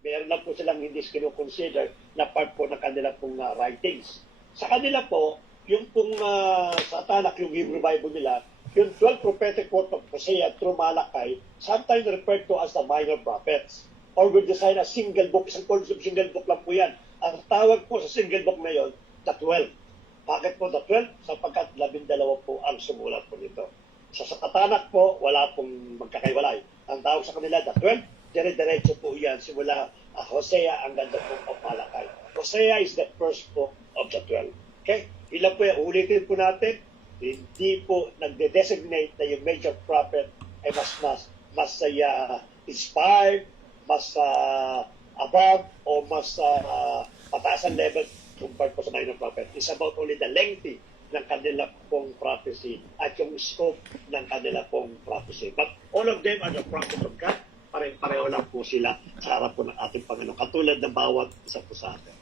meron lang po silang hindi kino-consider na part po ng kanila pong writings. Sa kanila po, yung pong sa Tanakh, yung Hebrew Bible nila, yung 12 prophetic quote of Hosea through Malachi, sometimes referred to as the minor prophets. Or we design a single book, isang concept single book lang po yan. Ang tawag po sa single book na yun, the 12. Bakit po the 12? Sapagkat 12 po ang sumulat po nito. Sa Tanakh po, wala pong magkakaiwalay. Ang tawag sa kanila, the 12, dire-diretso po yan, simula Hosea hanggang the book of Malachi. Hosea is the first book of the 12. Okay? Ilan po yan? Ulitin po natin. Hindi po nagde-designate na yung major prophet ay mas inspired, mas above, o mas pataas ang level compared po sa minor prophet. It's about only the lengthy ng kanila pong prophecy at yung scope ng kanila pong prophecy. But all of them are the prophets of God. Pareho lang po sila sa harap po ng ating Panginoon. Katulad ng bawat isa po sa atin.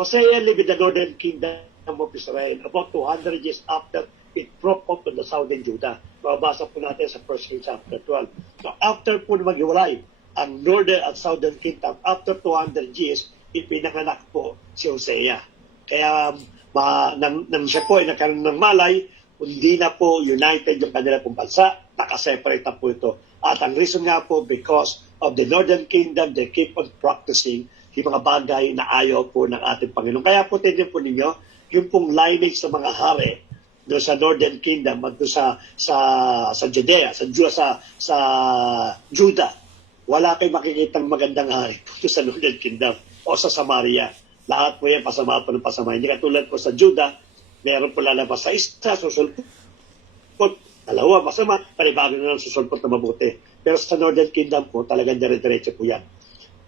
Hosea lived in the northern kingdom of Israel about 200 years after it broke up to the southern Judah. Mababasa po natin sa 1 Kings chapter 12. So after po maghiwalay ang northern at southern kingdom, after 200 years, ipinanganak po si Hosea. Kaya nang siya po ay nagkaroon ng malay, hindi na po united yung kanila pong bansa, nakaseparate na po ito. At ang reason nga po, because of the northern kingdom, they keep on practicing yung mga bagay na ayaw po ng ating Panginoon. Kaya po tingnan po ninyo, yung pong lineage ng mga hari doon sa northern kingdom at doon sa Judea, sa Judah, wala kayong makikitang magandang hari doon sa northern kingdom o sa Samaria. Lahat po yan pasama po ng pasama. Hindi katulad po sa Judah, meron po lalabas sa isa, susulpot, dalawa, masama, panibago na lang susulpot na mabuti. Pero sa Northern Kingdom po, talagang dire-diretso po yan.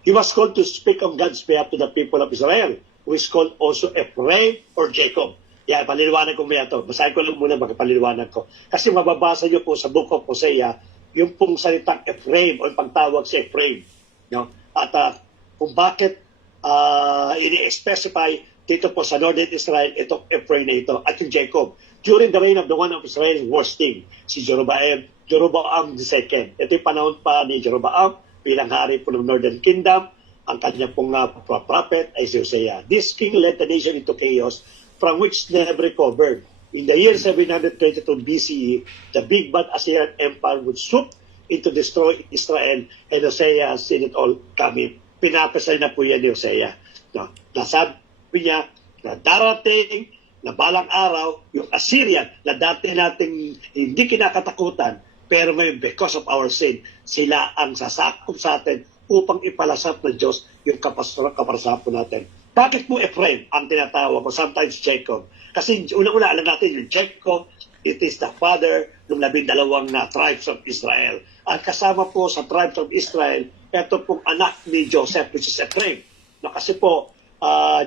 He was called to speak of God's behalf to the people of Israel, who is called also Ephraim or Jacob. Yan, paliliwanag ko maya ito. Basahin ko lang muna magpaliliwanag ko. Kasi mababasa nyo po sa Book of Hosea, yung pong salitang Ephraim o yung pagtawag si Ephraim. No? At kung bakit ini-specify dito po sa Northern Israel, itong Ephraim na ito, at yung Jacob. During the reign of the one of Israel's worst king, si Jeroboam II. Ito yung panahon pa ni Jeroboam bilang hari po ng Northern Kingdom. Ang kanya pong prophet ay si Hosea. This king led the nation into chaos from which they never recovered. In the year 732 BCE, the big bad Assyrian Empire would swoop into destroy Israel, and Hosea seen it all coming. Pinapasay na po yan ni Hosea. No? Nasabi niya na darating na balang araw, yung Assyrian na dati nating hindi kinakatakutan, pero ngayon because of our sin, sila ang sasakop sa atin upang ipalasap ng Diyos yung kaparasapo natin. Bakit po Ephraim ang tinatawag ko? Sometimes Jacob. Kasi unang-una alam natin yung Jacob, it is the father ng 12 na tribes of Israel. At kasama po sa tribes of Israel, ito pong anak ni Joseph, which is Ephraim. No, kasi po,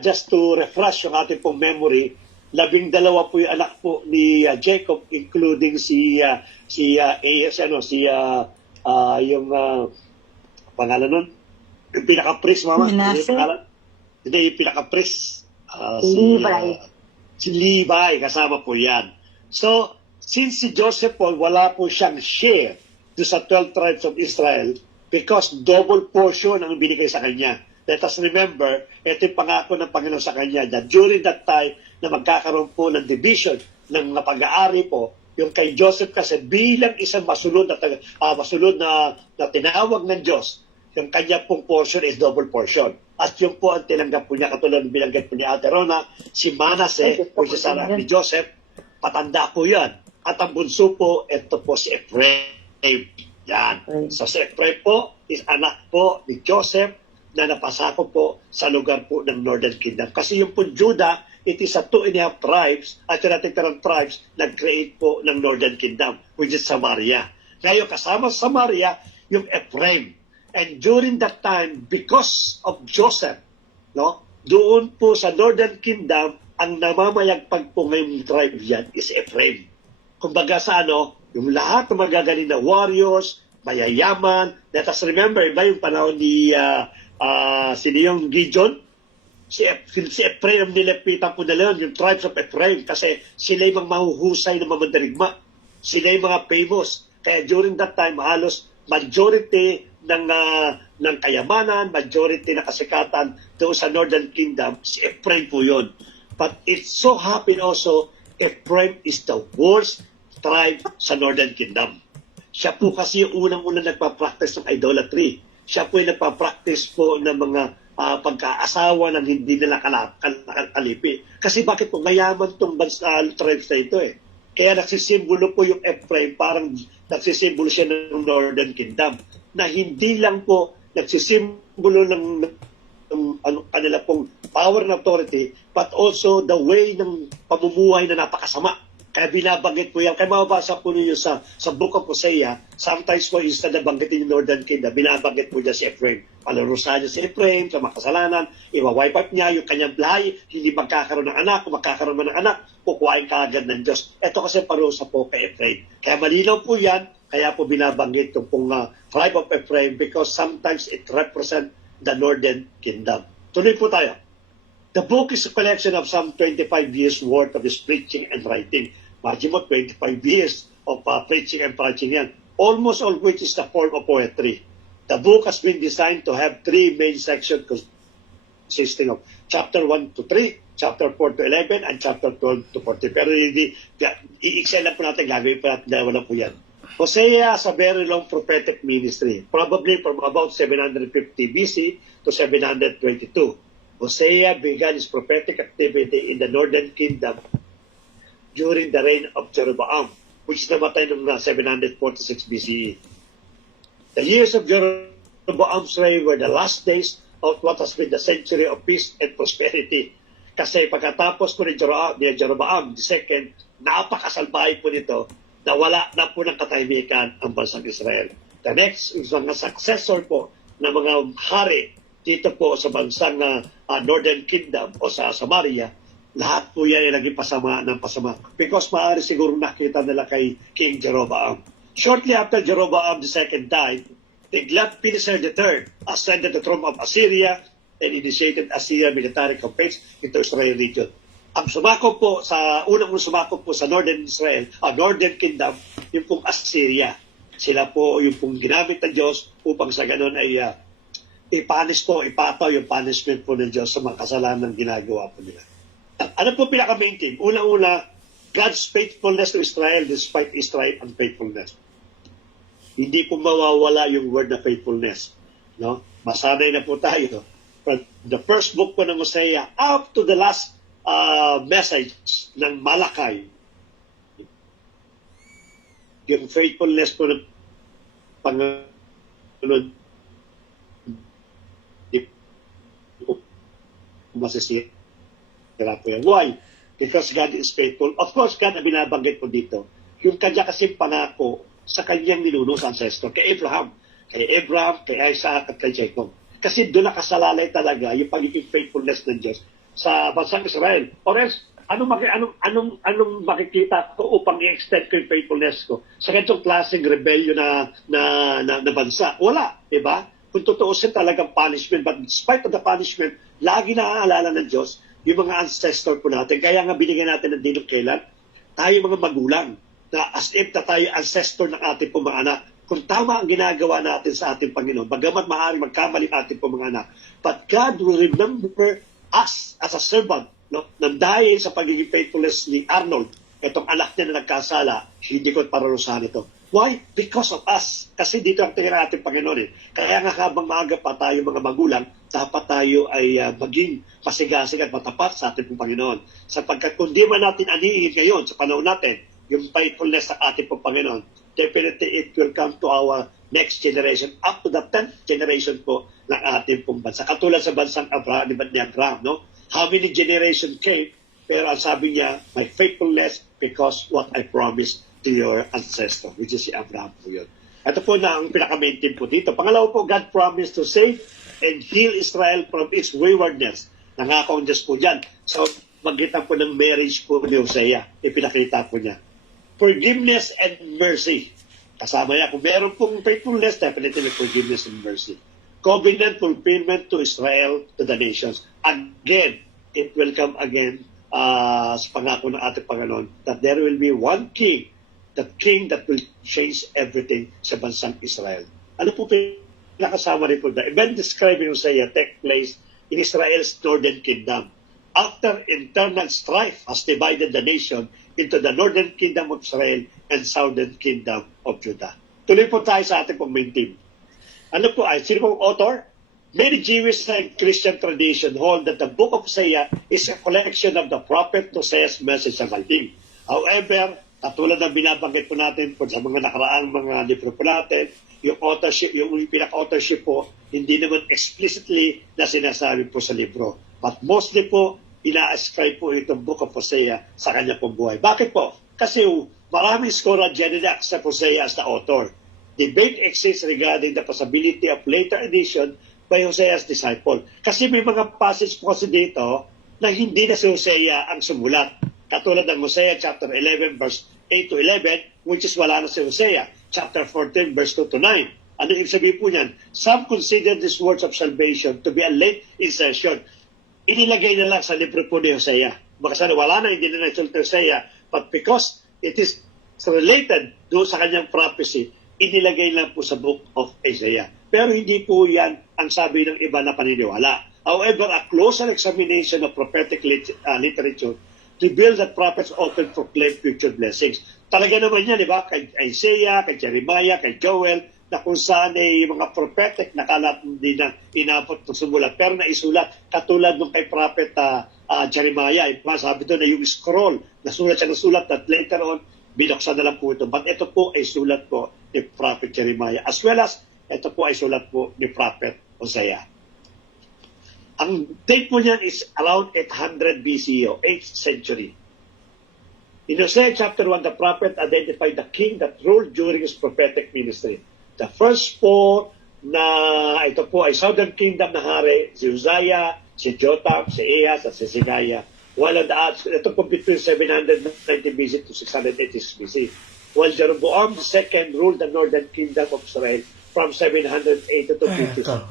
just to refresh yung ating pong memory, 12 po yung anak po ni Jacob, including yung pangalan nun, yung pinaka-priest, mama. Hindi, yung pinaka-priest. Si Levi, kasama po yan. So, since si Joseph po, wala po siyang share do sa 12 tribes of Israel because double portion ang binigay sa kanya. Let us remember, ito yung pangako ng Panginoon sa kanya that during that time na magkakaroon po ng division ng pag-aari po, yung kay Joseph kasi bilang isang masulod na tinawag ng Diyos, yung kanya pong portion is double portion. At yung po ang tinanggap po niya, katulad ng binanggit po ni Ate Rona, si Manasseh, which is anak ni Joseph, patanda po yan. At ang bunso po, ito po si Ephraim. Yan. So si Ephraim po is anak po ni Joseph na napasako po sa lugar po ng Northern Kingdom. Kasi yung po Judah, it is a 2.5 tribes at yung natin tribes nag-create po ng Northern Kingdom, which is Samaria. Ngayon, kasama sa Samaria, yung Ephraim. And during that time, because of Joseph, no, doon po sa Northern Kingdom, ang namamayagpag po ngayong tribe yan is Ephraim. Kumbaga sa yung lahat ng magagaling na warriors, mayayaman. Let us remember, iba yung panahon ni sino yung Gideon? Si Ephraim nilapitan po nila yun, yung tribes of Ephraim, kasi sila yung mga mahuhusay na mamandarigma. Sila yung mga famous. Kaya during that time, halos majority ng ng kayamanan, majority na kasikatan doon sa Northern Kingdom, si Ephraim po yun. But it so happened also, Ephraim is the worst tribe sa Northern Kingdom. Siya po kasi yung unang-unang nagpa-practice ng idolatry. Siya po yung nagpa-practice po ng mga pagkaasawa ng hindi nila kalipi. Kasi bakit po mayaman itong tribes na ito eh. Kaya nagsisimbolo po yung Ephraim, parang nagsisimbolo siya ng Northern Kingdom. Na hindi lang po nagsisimbolo ng kanila pong power and authority, but also the way ng pamumuhay na napakasama. Kaya binabanggit po yan. Kaya mababasa po ninyo sa Book of Hosea, sometimes po instead na banggitin yung Northern Kingdom, binabanggit po dyan si Ephraim. Palarusahan niya si Ephraim sa makasalanan, iwa-wipe out niya yung kanyang lahi, hindi magkakaroon ng anak, kung magkakaroon man ng anak, kukuhain kaagad ng Diyos. Ito kasi parusa po kay Ephraim. Kaya malinaw po yan, kaya po binabanggit yung pong tribe of Ephraim because sometimes it represents the Northern Kingdom. Tuloy po tayo. The book is a collection of some 25 years worth of his preaching and writing. Imagine mo, 25 years of preaching and writing yan. Almost all which is the form of poetry. The book has been designed to have three main sections consisting of chapter 1 to 3, chapter 4 to 11, and chapter 12 to 14. Pero i-excel lang po natin, gagawin pa natin, dalawa lang po yan. Hosea has a very long prophetic ministry, probably from about 750 BC to 722. Hosea began his prophetic activity in the Northern Kingdom during the reign of Jeroboam, which namatay noong 746 BCE. The years of Jeroboam's reign were the last days of what has been the century of peace and prosperity. Kasi pagkatapos po ni Jeroboam II, napakasalbahay po nito, nawala na po ng katahimikan ang bansang Israel. The next is mga successor po ng mga hari dito po sa bansang Northern Kingdom o sa Samaria, lahat po yan ay naging pasama ng pasama. Because maaari siguro nakita nila kay King Jeroboam. Shortly after Jeroboam II died, Tiglath-Pileser III ascended the throne of Assyria and initiated Assyrian military campaigns into Israel region. Ang sumakop po unang sumakop po sa Northern Israel, Northern Kingdom, yung pong Assyria. Sila po yung pong ginamit ng Diyos upang sa ganun ay ipataw yung punishment po ng Diyos sa mga kasalanan ginagawa po nila. Ano po pinaka-main thing? Una-una, God's faithfulness to Israel despite Israel's unfaithfulness. Hindi po mawawala yung word na faithfulness. No? Masanay na po tayo. From the first book po ng Hosea up to the last message ng Malakay, yung faithfulness po ng Panginoon, masisira po yan. Why? Because God is faithful. Of course, God na binabanggit po dito, yung kanya kasi pangako sa kanyang ninuno sa ancestor, kay Abraham, kay Isaac, at kay Jacob. Kasi doon nakasalalay talaga yung pagiging faithfulness ng Diyos sa bansang Israel. Or else, anong makikita ko upang i-extend ko yung faithfulness ko sa ganitong klaseng rebellion na bansa? Wala, diba? Kung tutuusin talagang punishment, but despite of the punishment, lagi naaalala ng Diyos yung mga ancestor po natin. Kaya nga binigyan natin ng dinong kailan, tayo mga magulang, na as if na tayo ancestor ng ating po mga anak. Kung tama ang ginagawa natin sa ating Panginoon, bagamat maaaring magkamali ating po mga anak, but God will remember us as a servant, no? Nang dahil sa pagiging faithfulness ni Arnold, itong anak niya na nagkasala, hindi ko pararusahan ito. Why? Because of us. Kasi dito ang tingin natin Panginoon eh. Kaya nga habang maaga pa tayo mga magulang, dapat tayo ay maging masigasig at matapat sa ating Panginoon. Sapagkat kung di man natin anihin ngayon sa panahon natin, yung faithfulness sa ating Panginoon, definitely it will come to our next generation, up to the 10th generation po ng ating pong bansa. Katulad sa bansang ni Abraham, no? How many generations came? Pero ang sabi niya, my faithfulness because what I promised to your ancestor, which is si Abraham po yun. Ito po na ang pinaka-maintain po dito. Pangalawa po, God promised to save and heal Israel from its waywardness. Nangako ang Diyos po dyan. So, magitan po ng marriage po ni Hosea. Ipinakita po niya. Forgiveness and mercy. Kasama niya. Kung meron pong faithfulness, definitely forgiveness and mercy. Covenant fulfillment to Israel, to the nations. Again, it will come again sa pangako ng ating Panginoon that there will be one king, the king that will change everything sa bansang Israel. Ano po nakasama rin po, the event described in Hosea take place in Israel's northern kingdom. After internal strife has divided the nation into the northern kingdom of Israel and southern kingdom of Judah. Tuloy po tayo sa ating pong main theme. Ano po ay, sino pong author? Many Jewish and Christian tradition hold that the book of Hosea is a collection of the prophet Hosea's message sa Maldim. However, katulad ng binabanggit po natin po sa mga nakaraang mga libro po natin, yung authorship, yung pinaka-authorship po, hindi naman explicitly na sinasabi po sa libro. But mostly po, ina-ascribe po itong Book of Hosea sa kanya pong buhay. Bakit po? Kasi maraming scholar generally accept Hosea as the author. Debate exists regarding the possibility of later edition by Hosea's disciple. Kasi may mga passage po kasi dito na hindi na si Hosea ang sumulat. Katulad ng Hosea chapter 11 verse 8 to 11, which is wala na si Hosea. Chapter 14 verse 2 to 9. Ano ibig sabihin po niyan? Some consider these words of salvation to be a late insertion. Inilagay na lang sa libro po ni Hosea. Baka sana wala na, hindi na nagsulat ni Hosea. But because it is related doon sa kanyang prophecy, inilagay lang po sa book of Isaiah. Pero hindi po yan ang sabi ng iba na paniniwala. However, a closer examination of prophetic literature reveals that prophets often proclaim future blessings. Talaga naman yan, di ba? Kay Isaiah, kay Jeremiah, kay Joel, na kung saan ay mga prophetic nakalat hindi na inabot ng sumulat. Pero naisulat, katulad nung kay prophet Jeremiah. Sabi doon na yung scroll, nasulat siya ng sulat that later on, binuksan na lang po ito. But ito po ay sulat po ni prophet Jeremiah. As well as, ito po ay sulat po ni prophet Hosea. Ang date po niyan is around 800 BCE o 8th century. In Hosea chapter 1, the prophet identified the king that ruled during his prophetic ministry. The first po na ito po ay Southern Kingdom na hari, si Uzziah, si Jotham, si Ahaz, at si Hezekiah. While ito po between 790 BC to 686 BC. While Jeroboam II ruled the Northern Kingdom of Israel from 782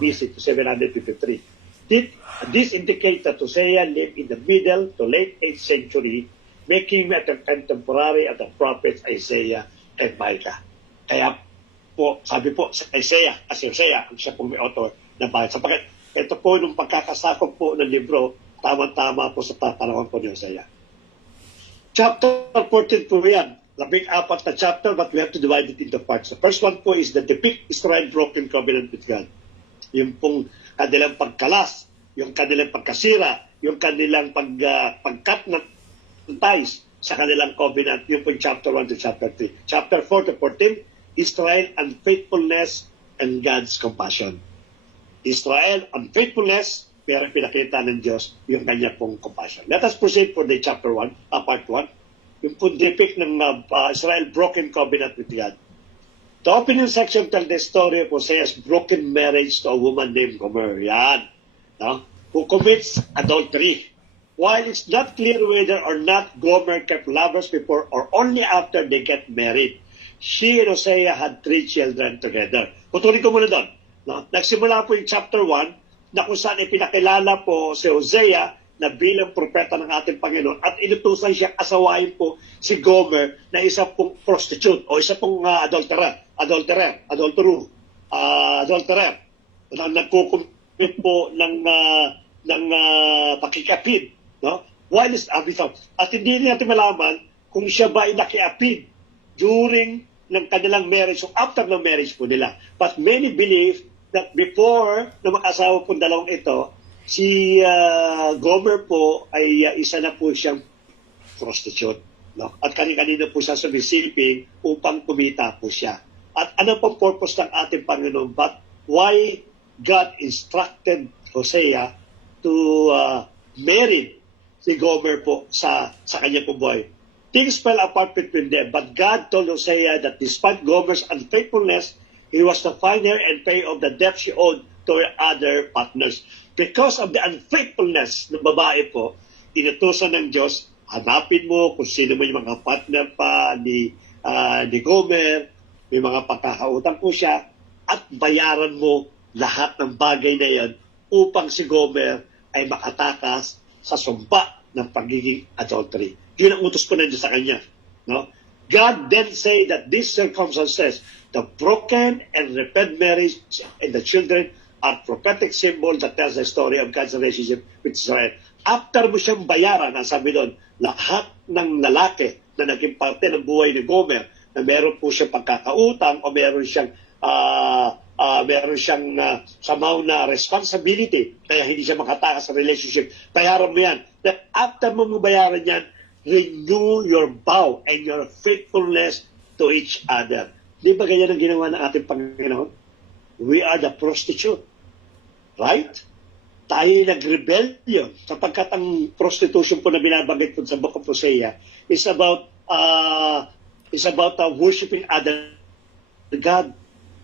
BC to 753. This indicates that Hosea lived in the middle to late 8th century, making him a contemporary of the prophets Isaiah and Micah. Kaya po, sabi po sa Isaiah, kasi Hosea, ang siya pong may author na bahay. Sapagkat ito po nung pagkakasakop po ng libro, tama-tama po sa tatanawang po ni Hosea. Chapter 14 po yan. 14 na chapter, but we have to divide it into parts. The first one po is the depict Israel broken covenant with God. Yung pong kanilang pagkalas, yung kanilang pagkasira, yung kanilang pagkat ng ties sa kanilang covenant, yung po chapter 1 to chapter 3. Chapter 4 to 14, Israel unfaithfulness and God's compassion. Israel unfaithfulness, pero pinakita ng Diyos yung kanya pong compassion. Let us proceed for the chapter 1, part 1. Yung pong depict ng Israel broken covenant with God. The opening section tells the story of Hosea's broken marriage to a woman named Gomer. Yan. No? Who commits adultery. While it's not clear whether or not Gomer kept lovers before or only after they get married, she and Hosea had 3 children together. Putulin ko muna doon. No? Nagsimula po yung chapter 1 na kung saan ipinakilala po si Hosea na bilang propeta ng ating Panginoon at inutusan siya asawain po si Gomer na isa pong prostitute o isa pong adulterer na nagkukumit po ng pakikapid, no? While is abitaw. At hindi natin malaman kung siya ba ay nakiapid during ng kanilang marriage o after ng marriage po nila. But many believe that before na mag-asawa po dalawang ito, si Gomer po ay isa na po siyang prostitute. No? At kanina po siya sumisilping upang kumita po siya. At ano pong purpose ng ating Panginoon? But why God instructed Hosea to marry si Gomer po sa kanya po boy? Things fell apart between them, but God told Hosea that despite Gomer's unfaithfulness, he was to find her and pay off the debt she owed to her other partners. Because of the unfaithfulness ng babae po, inutusan ng Diyos, hanapin mo kung sino mo yung mga partner pa ni Gomer, may mga pagkakautang po siya, at bayaran mo lahat ng bagay na yan upang si Gomer ay makatakas sa sumpa ng pagiging adultery. Yun ang utos po ng Diyos sa kanya. No? God then say that these circumstances The broken and repaired marriage and the children are prophetic symbol that tells the story of God's relationship with Israel. After mo siyang bayaran, ang sabi doon, lahat ng lalaki na naging parte ng buhay ni Gomer, na meron po siyang pagkakautang o meron siyang somehow na responsibility, kaya hindi siya makatakas sa relationship, bayaran mo yan. That after mo bayaran yan, renew your vow and your faithfulness to each other. Di ba ganyan ang ginawa ng ating Panginoon? We are the prostitute. Right? Tayo nag-rebellion sapagkat ang prostitution po na binabanggit po sa Book of Hosea is about worshiping other God.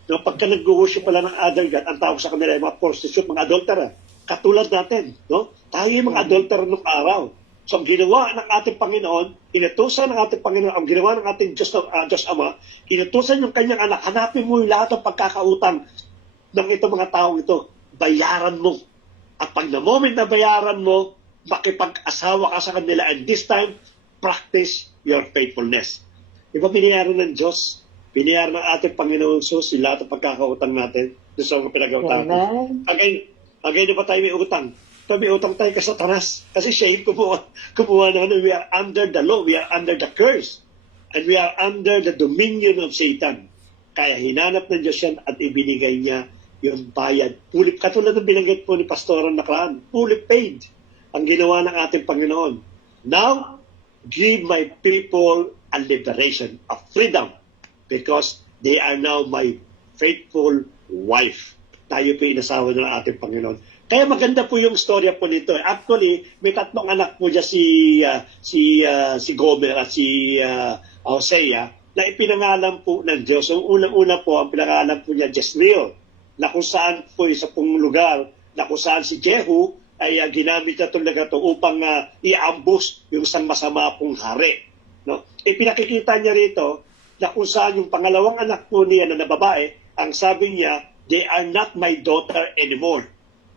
No, pagka nag-worship pala ng other God, ang tawag sa kanila ay mga prostitute, mga adulterer. Katulad natin. No? Tayo yung mga adulterer ng araw. So, ang ginawa ng ating Panginoon, inutusan ng ating Panginoon, ang ginawa ng ating Diyos Ama, inutusan yung kanyang anak, hanapin mo yung lahat ng pagkakautang ng itong mga taong ito, bayaran mo. At pag na moment na bayaran mo, makipag-asawa ka sa kanila, and this time, practice your faithfulness. Diba binayaran ng Diyos? Binayaran ng ating Panginoon Sus, yung lahat ng pagkakautang natin, doon sa mga pinag-utang. Again, ba tayo may utang? May utang tayo ka Satanas. Kasi siya yung kumuha na we are under the law, we are under the curse, and we are under the dominion of Satan. Kaya hinanap ng Diyos yan at ibinigay niya yung bayad. Katulad ng binanggit po ni Pastoran nakaraan, fully paid ang ginawa ng ating Panginoon. Now, give my people a liberation, a freedom, because they are now my faithful wife. Tayo po inasawa ng ating Panginoon. Kaya maganda po yung storya po nito. Actually, may tatlong anak po dyan si Gomer at si Hosea na ipinangalan po ng Diyos. So, unang-una po, ang pinangalan po niya Jezreel, na kung saan po isa pong lugar, na kung saan si Jehu ay ginamit na itong lugar ito upang i-ambush yung isang masama pong hari. No? Ipinakikita niya rito na kung saan yung pangalawang anak po niya na babae, ang sabi niya, they are not my daughter anymore.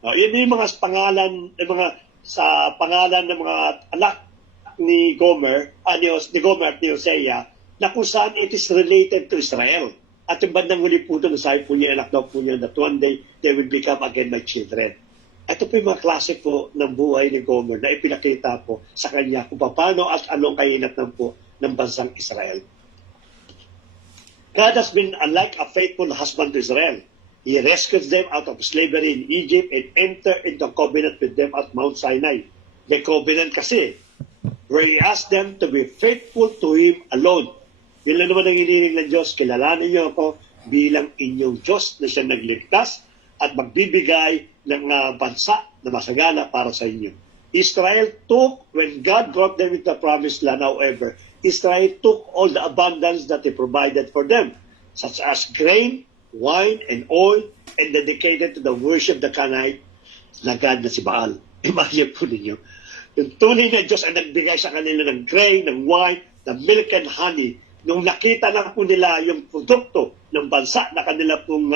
No, yun yung mga pangalan, sa pangalan ng mga anak ni Gomer, ni Gomer at ni Hosea, na kung saan it is related to Israel. At yung bandang huli po doon, sabi po niya, anak daw po niya, that one day, they will become again my children. Ito po yung mga klase po ng buhay ni Gomer na ipinakita po sa kanya kung paano at anong kainatnan po ng bansang Israel. God has been like a faithful husband to Israel. He rescued them out of slavery in Egypt and entered into covenant with them at Mount Sinai. The covenant kasi, where He asked them to be faithful to Him alone. Yun lang naman ang hinihiling ng Diyos, kilalanin niyo ako bilang inyong Diyos na siyang nagligtas at magbibigay ng bansa na masagana para sa inyo. Israel took, when God brought them into the promised land, however, Israel took all the abundance that He provided for them, such as grain, wine, and oil, and dedicated to the worship of the Canaanite na God na si Baal. Imagine po ninyo. Yung tunay na Diyos ang nagbigay sa kanila ng grain, ng wine, ng milk and honey. Nung nakita na po nila yung produkto ng bansa na kanila pong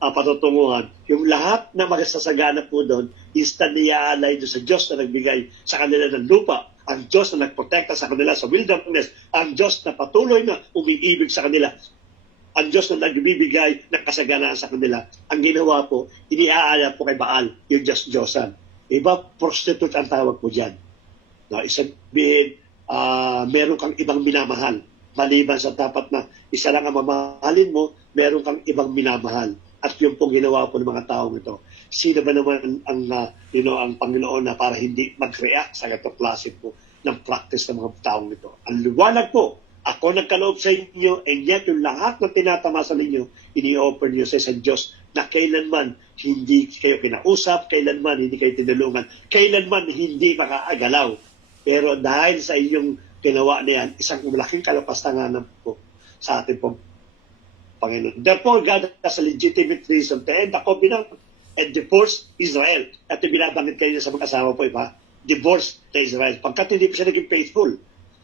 patutunguhan, yung lahat na magsasagana po doon, instant niyaalay doon sa Diyos na nagbigay sa kanila ng lupa, ang Diyos na nagprotekta sa kanila sa wilderness, ang Diyos na patuloy na umiibig sa kanila, ang Diyos na nagbibigay ng kasaganaan sa kanila. Ang ginawa po, iniaalay po kay Baal, yung Diyos-Diyosan. Iba, prostitute ang tawag po dyan. Na isabihin, meron kang ibang minamahal. Maliban sa dapat na isa lang ang mamahalin mo, meron kang ibang minamahal. At yung pong ginawa po ng mga taong ito. Sino ba naman ang Panginoon na para hindi mag-react sa itong klase po ng practice ng mga taong ito? Ang liwanag po, ako nagkaloob sa inyo, and yet yung lahat na tinatamasa ninyo, ini-offer niyo sa isang Diyos na kailanman hindi kayo kinausap, kailanman hindi kayo tinulungan, kailanman hindi makaagalaw. Pero dahil sa inyong ginawa na yan, isang malaking kalapastanganan po sa ating pong Panginoon. Therefore, God has a legitimate reason to end the covenant and divorce Israel. At binabanggit kayo sa mag-asawa po, iba, divorce to Israel. Pagkat hindi pa siya naging faithful.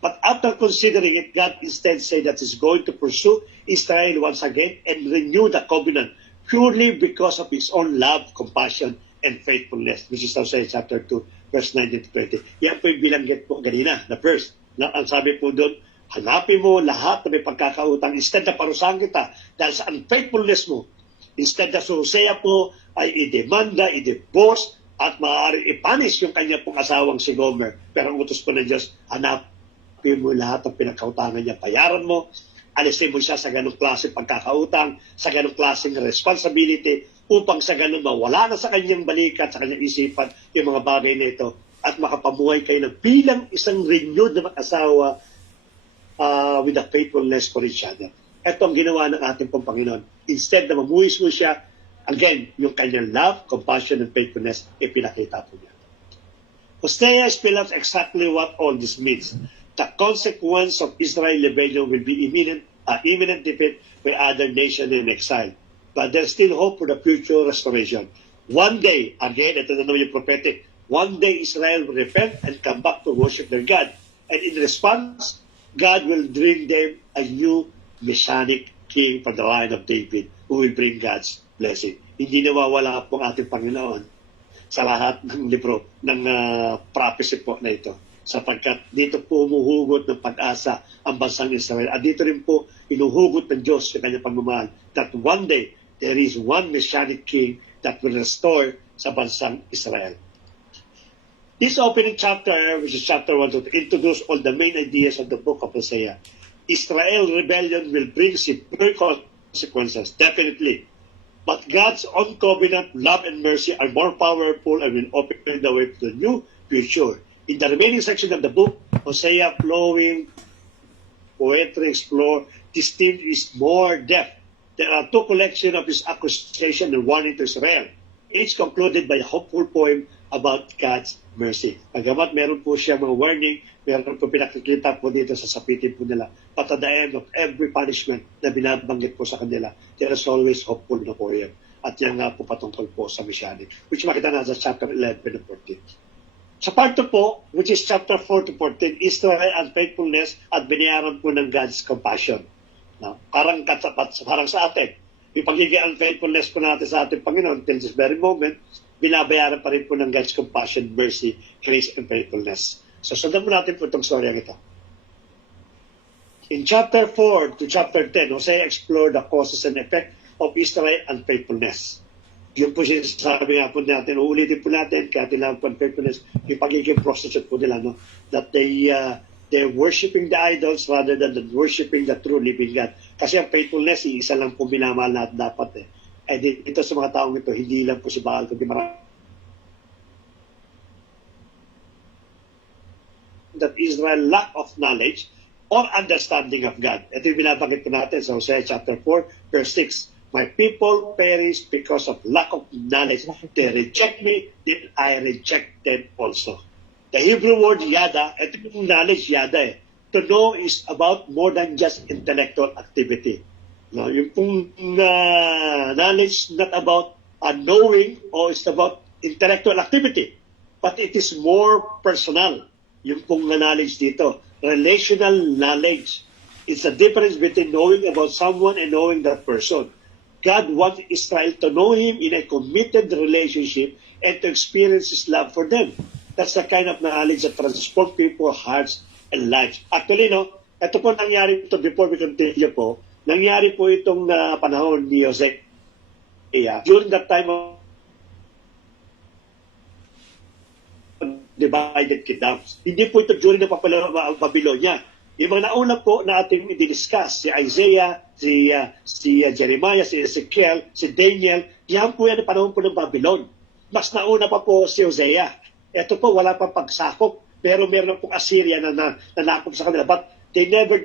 But after considering it, God instead said that He's going to pursue Israel once again and renew the covenant purely because of His own love, compassion, and faithfulness. This is Hosea chapter 2, verse 19 to 20. Yan po yung bilanggit po kanina, the verse. Ang sabi po doon, Hanapin mo lahat na may pagkakautang instead na parusahan kita dahil sa unfaithfulness mo. Instead na si Hosea po ay idemanda, i-divorce, at maaaring ipanish yung kanya pong asawang si Gomer. Pero ang utos po ng Diyos, hanapin mo lahat ng pinagkautangan niya, bayaran mo, alisin mo siya sa ganong klase pagkakautang, sa ganong klaseng responsibility, upang sa ganon mawala na sa kanyang balikat, sa kanyang isipan, yung mga bagay na ito, at makapamuhay kayo ng bilang isang renewed na mag-asawa with a faithfulness for each other. Ito ang ginawa ng ating pong Panginoon. Instead na mamuhis mo siya, again, yung kanyang love, compassion, and faithfulness, ipinakita po niya. Hosea spells out exactly what all this means. The consequence of Israel rebellion will be imminent defeat by other nations in exile. But there's still hope for the future restoration. One day, again, ito na naman yung prophetic, one day Israel will repent and come back to worship their God. And in response, God will bring them a new messianic king from the line of David who will bring God's blessing. Hindi nawawala po ang ating Panginoon sa lahat ng libro ng prophecy po na ito. Sapagkat dito po umuhugot ng pag-asa ang bansang Israel. At dito rin po inuhugot ng Diyos sa kanyang pagmamahal that one day there is one messianic king that will restore sa bansang Israel. This opening chapter, which is chapter 1, to introduce all the main ideas of the book of Hosea. Israel rebellion will bring severe consequences, definitely. But God's own covenant, love, and mercy are more powerful and will open the way to the new future. In the remaining section of the book, Hosea flowing poetry explore this theme is more depth. There are two collections of his accusation and warning to Israel, each concluded by a hopeful poem about God's mercy. Pagamat meron po siya mga warning, meron po pinakikita po dito sa sapitin po nila. But at the end of every punishment na binabanggit po sa kanila, there is always hopeful na poem. At yan nga po patungkol po sa Messianic, which makita na sa chapter 11 and 14. Sa part 2 po, which is chapter 4 to 14, Israel and faithfulness at binayaran po ng God's compassion. No? Parang sa atin. Yung pagiging unfaithfulness po natin sa ating Panginoon till this very moment, binabayaran pa rin po ng God's compassion, mercy, grace, and faithfulness. So, sundan mo natin po itong storyang ito. In chapter 4 to chapter 10, Hosea explored the causes and effect of Israel unfaithfulness. Yun po siya sabi nga po natin, uulitin po natin, kaya tinawag po unfaithfulness, yung pagiging prostitute po nila, no? That they're worshiping the idols rather than worshiping the true living God. Kasi ang faithfulness, isa lang po minamahal natin dapat eh. Eh dito sa mga taong ito, hindi lang po si Baal, kundi marami. That Israel lack of knowledge or understanding of God. Ito yung binabanggit ko natin sa Hosea chapter 4, verse 6. My people perish because of lack of knowledge. They reject me, then I reject them also. The Hebrew word yada, ito yung knowledge yada eh. To know is about more than just intellectual activity. No, yung pong knowledge not about knowing or it's about intellectual activity. But it is more personal. Yung pong knowledge dito. Relational knowledge. It's a difference between knowing about someone and knowing that person. God wants Israel to know Him in a committed relationship and to experience His love for them. That's the kind of knowledge that transforms people's hearts and lives. Actually, no, ito po nangyari ito before we continue po. Nangyari po itong panahon ni Hosea. During that time of divided kingdoms. Hindi po ito during the Babylonia. Yung mga nauna po na ating i-discuss, si Isaiah, si Jeremiah, si Ezekiel, si Daniel, yan po yan ang panahon po ng Babylon. Mas nauna pa po si Hosea. Ito po, wala pang pagsakop, pero meron pong Assyria na nanakop sa kanila. But they never,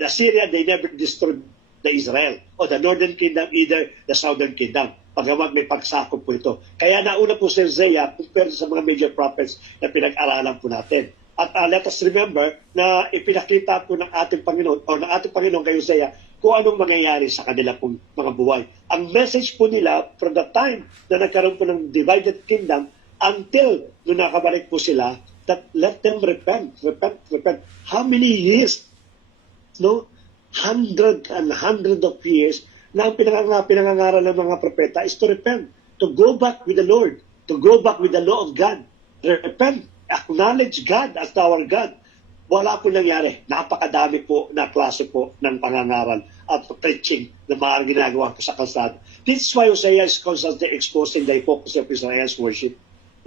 Assyria, they never destroyed the Israel or the northern kingdom, either the southern kingdom. Pagkamat may pagsakop po ito. Kaya nauna po si Hosea compared sa mga major prophets na pinag-aralan po natin. At let us remember na ipinakita po ng ating Panginoon o ng ating Panginoon kay Hosea kung anong mangyayari sa kanila pong mga buhay. Ang message po nila from the time na nagkaroon po ng divided kingdom until nung nakabalik po sila that let them repent. How many years? No? Hundred of years na ang pinangangaral ng mga propeta is to repent, to go back with the Lord, to go back with the law of God. Repent. Acknowledge God as our God. wala po nangyari. Napakadami po na klase po ng pangangaral at preaching na maaaring ginagawa po sa kalsada. This is why Hosea is constantly exposing the hypocrisy of Israel's worship.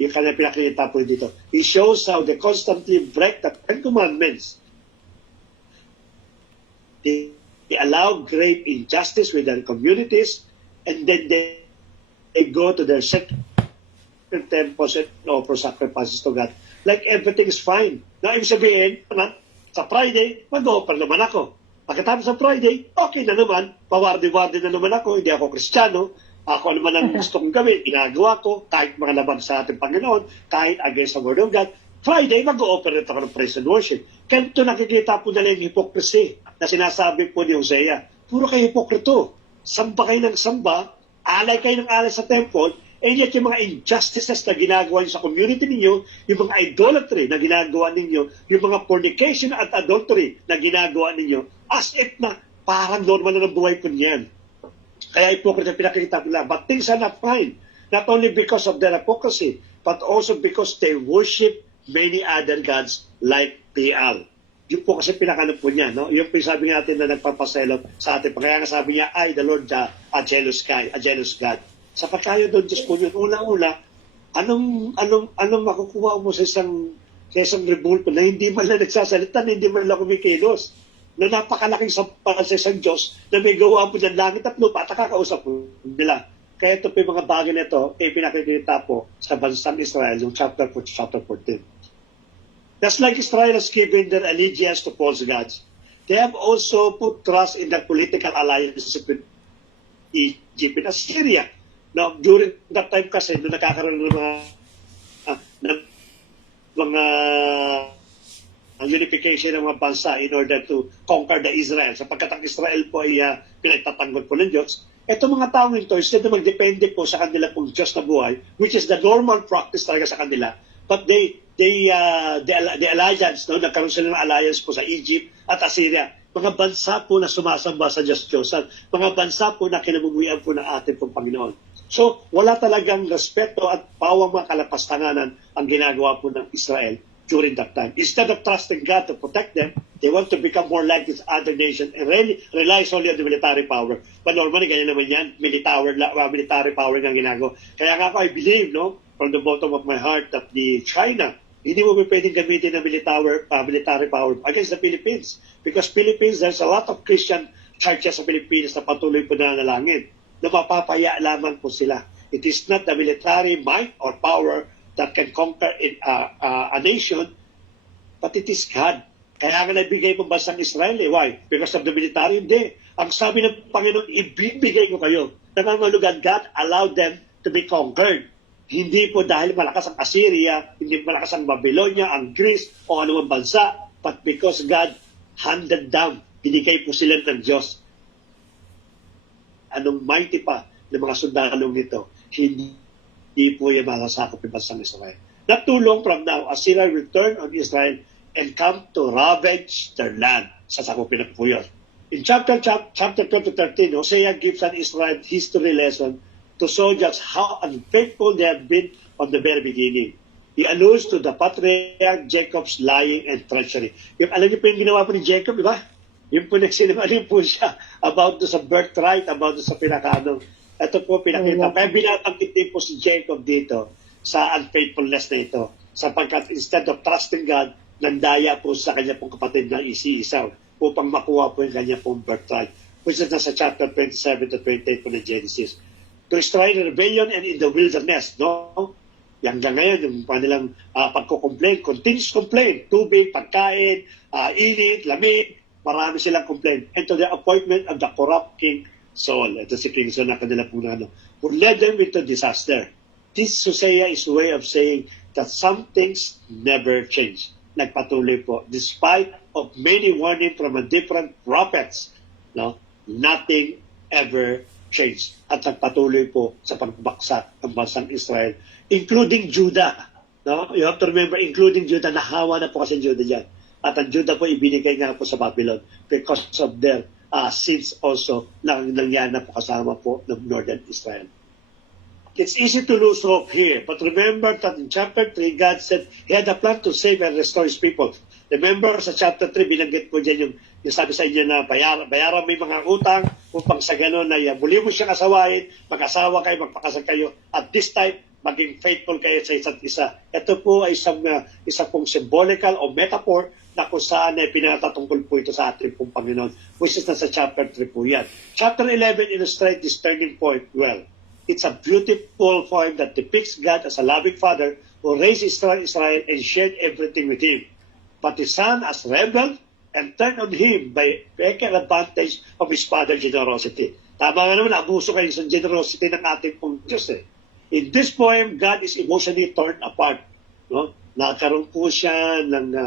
Yung kanya pinakita po dito. He shows how they constantly break the Ten Commandments. They allow great injustice within communities, and then they go to their sacred temples and offer sacrifices to God. Like everything is fine. Na ibig sabihin, sa Friday, mag-offer naman ako. Pagkatapos sa Friday, okay na naman, pawardi-wardi na naman ako, hindi ako Kristiyano, ako naman ang gusto kong gawin, ginagawa ko, kahit mga laban sa ating Panginoon, kahit against the Word of God. Friday, mag-ooperate ako ng praise and worship. Kaya ito nakikita po nila yung hypocrisy na sinasabi po ni Hosea. Puro kayo hipokrito. Samba kayo ng samba, alay kayo ng alay sa temple, and yet yung mga injustices na ginagawa niyo sa community ninyo, yung mga idolatry na ginagawa ninyo, yung mga fornication at adultery na ginagawa ninyo, as if na parang normal na ng buhay po niyan. Kaya hypocrite pinakikita nila. But things are not fine. Not only because of their hypocrisy, but also because they worship many other gods like Baal. Yun po kasi pinakano po niya. No? Yung sabi natin na nagpapaselo sa atin. Kaya nga sabi niya, I, the Lord, a jealous God. Sa pagkayo doon, Diyos po yun. Una-una, anong makukuha mo sa isang rebulto na hindi man lang nagsasalita, na hindi man lang kumikilos, na napakalaking sampal sa isang Diyos na may gawa po dyan langit at lupa at nakakausap po nila. Kaya ito po yung mga bagay na ito, pinakikita po sa bansang Israel, yung chapter 14. Just like Israel has given their allegiance to false gods, they have also put trust in their political alliances with Egypt and Assyria. Now, during that time kasi, nung nakakaroon ng mga unification ng mga bansa in order to conquer the Israel, sapagkat ang Israel po ay pinagtatanggol po ng Diyos, itong mga taong ito, instead na magdepende po sa kanila pong Diyos na buhay, which is the normal practice talaga sa kanila, but the alliance, no, nagkaroon sila ng alliance po sa Egypt at Assyria, mga bansa po na sumasamba sa Diyos-Diyosan, mga bansa po na kinamumuyan po ng ating pong Panginoon. So, wala talagang respeto at pawang mga kalapastanganan ang ginagawa po ng Israel during that time. Instead of trusting God to protect them, they want to become more like this other nation and relies only on the military power. But normally, ganyan naman yan, military power nga ginagawa. Kaya nga ako, I believe, no, from the bottom of my heart, that the China, hindi mo pwedeng gamitin ng military power against the Philippines. Because Philippines, there's a lot of Christian churches sa Philippines na patuloy po na nalangin, na mapapaya lamang po sila. It is not the military might or power that can conquer a nation, but it is God. Kaya nga nabigay po bansang Israel. Why? Because of the military? Hindi. Ang sabi ng Panginoon, ibibigay ko kayo. Nangangulugan, God allowed them to be conquered. Hindi po dahil malakas ang Assyria, hindi malakas ang Babylonia, ang Greece, o anumang bansa, but because God handed down, binigay po sila ng Diyos. Anong mighty pa ng mga sundalong nito, hindi po yung makasakop yung bansang Israel. Not too long from now, Assyria will turn on Israel and come to ravage their land. Sasakupin na po yun. In chapter 12 to 13, Hosea gives an Israel history lesson to show just how unfaithful they have been on the very beginning. He alludes to the patriarch Jacob's lying and treachery. Yung, alam niyo po yung ginawa po ni Jacob, di ba? Yung po nagsinungaling po siya about sa birthright, about sa pinakano. Ito po pinakita. Kaya binabanggit din po si Jacob dito sa unfaithfulness na ito. Sapagkat instead of trusting God, nandaya po sa kanya pong kapatid na Esau upang makuha po yung kanya pong birthright. Which is nasa chapter 27 to 28 po ng Genesis. To destroy the rebellion and in the wilderness, no? Hanggang ngayon, yung kanilang pagko-complain, continuous complaint, tubig, pagkain, init, lamig, marami silang complaint. And to the appointment of the corrupt King Saul, ito si King Saul na kanila po na who led them into disaster. This Hosea is a way of saying that some things never change. Nagpatuloy po. Despite of many warning from different prophets, no, nothing ever changed. At nagpatuloy po sa pagbaksak ng bansang Israel, including Judah. No? You have to remember, including Judah, nahawa na po kasi Judah dyan. At ang Judah po ibinigay nga po sa Babylon because of their sins also na nangyari na po kasama po ng Northern Israel. It's easy to lose hope here, but remember that in chapter 3, God said He had a plan to save and restore His people. Remember, sa chapter 3, binanggit ko dyan yung sabi sa inyo na bayaran mo yung mga utang upang sa gano'n na muli mo siyang asawain, mag-asawa kayo, magpakasal kayo. At this time, maging faithful kayo sa isa't isa. Ito po ay isa pong symbolical o metaphor na kung saan pinatatungkol po ito sa ating pong Panginoon, which is nasa chapter 3 po yan. Chapter 11 illustrates this turning point well. It's a beautiful poem that depicts God as a loving father who raised Israel and shared everything with him. But his son as rebel and turned on him by taking advantage of his father's generosity. Tama nga naman, abuso kayo sa generosity ng ating pong Diyos eh. In this poem, God is emotionally torn apart. No? Nagkaroon po siya ng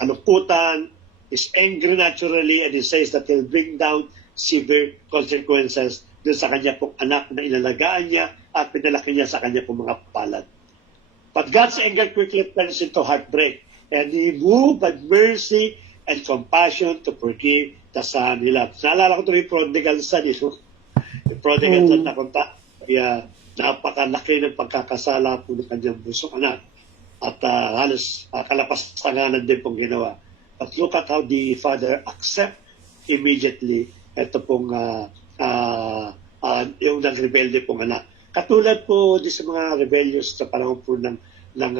kalungkutan, is angry naturally, and he says that he'll bring down severe consequences dun sa kanya pong anak na inalagaan niya at pinalaki niya sa kanya pong mga palad. But God's anger quickly turns into heartbreak, and he moved by mercy and compassion to forgive the son he loved. Naalala ko ito yung prodigal son. Yung prodigal son na kunta. Kaya napakalaki ng pagkakasala po ng kanyang busong anak. At halos kalapastanganan din pong ginawa. But look at how the father accept immediately ito pong yung nag-rebelde pong anak. Katulad po di sa mga rebellious sa panahon po ng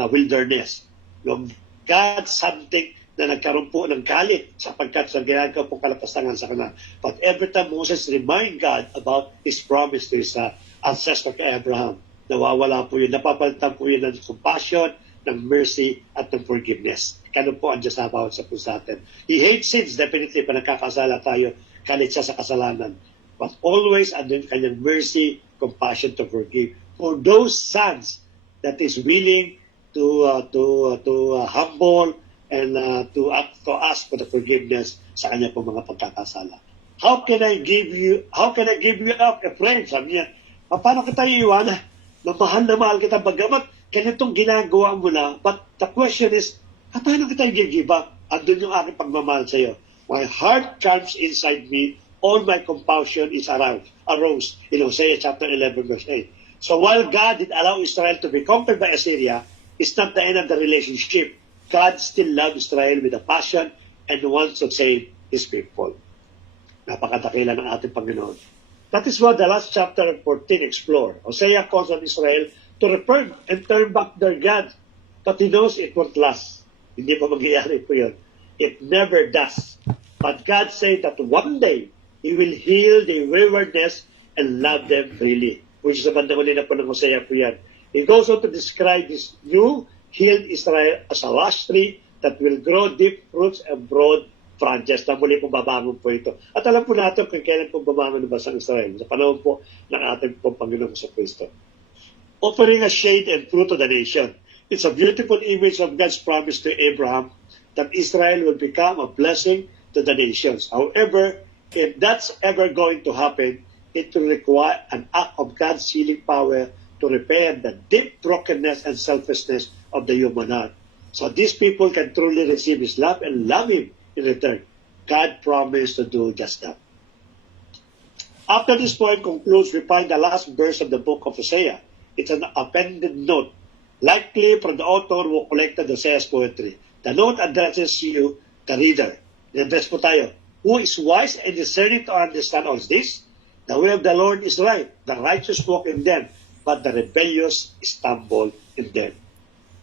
wilderness. Yung God something na nagkaroon po ng galit sapagkat sa ginagawa pong kalapastangan sa kanila. But every time Moses remind God about his promise to his ancestor kay Abraham, nawawala po yun. Napapalitan po yun ng compassion, ng mercy, at ng forgiveness. Kano po ang Diyos sa bawat sa puso natin. He hates sins, definitely, pa nagkakasala tayo, kalit siya sa kasalanan. But always, andun kanyang mercy, compassion to forgive. For those sons that is willing to humble and to ask for the forgiveness sa kanya po mga pagkakasala. How can I give you up a friend? Sabi niya, paano kita iiwanan? Na mahal kita bagamat ganitong ginagawa mo na. But the question is, paano kita i-give up? Andun yung aking pagmamahal sa iyo. My heart charms inside me, all my compassion is arose. In Hosea chapter 11 verse 8. So while God did allow Israel to be conquered by Assyria, it's not the end of the relationship. God still loves Israel with a passion and wants to save His people. Napakadakila ng ating Panginoon. That is what the last chapter of 14 explore. Hosea calls on Israel to repent and turn back their God. But he knows it won't last. Hindi pa magyayari po yun. It never does. But God said that one day, He will heal the waywardness and love them freely. Which is sa bandang uli na po ng Hosea po yan. It goes on to describe this new healed Israel as a lush tree that will grow deep roots and broad branches na muli pong babangon po ito. At alam po natin kung kailan po babangon ng bansang Israel sa panahon po ng ating pong Panginoon sa Kristo. Offering a shade and fruit to the nation. It's a beautiful image of God's promise to Abraham that Israel will become a blessing to the nations. However, if that's ever going to happen, it will require an act of God's healing power to repair the deep brokenness and selfishness of the human heart. So these people can truly receive His love and love Him in return. God promised to do just that. After this poem concludes, we find the last verse of the book of Hosea. It's an appended note, likely from the author who collected Hosea's poetry. The note addresses you, the reader. I-address po tayo. Who is wise and discerning to understand all this? The way of the Lord is right. The righteous walk in them, but the rebellious stumble in them.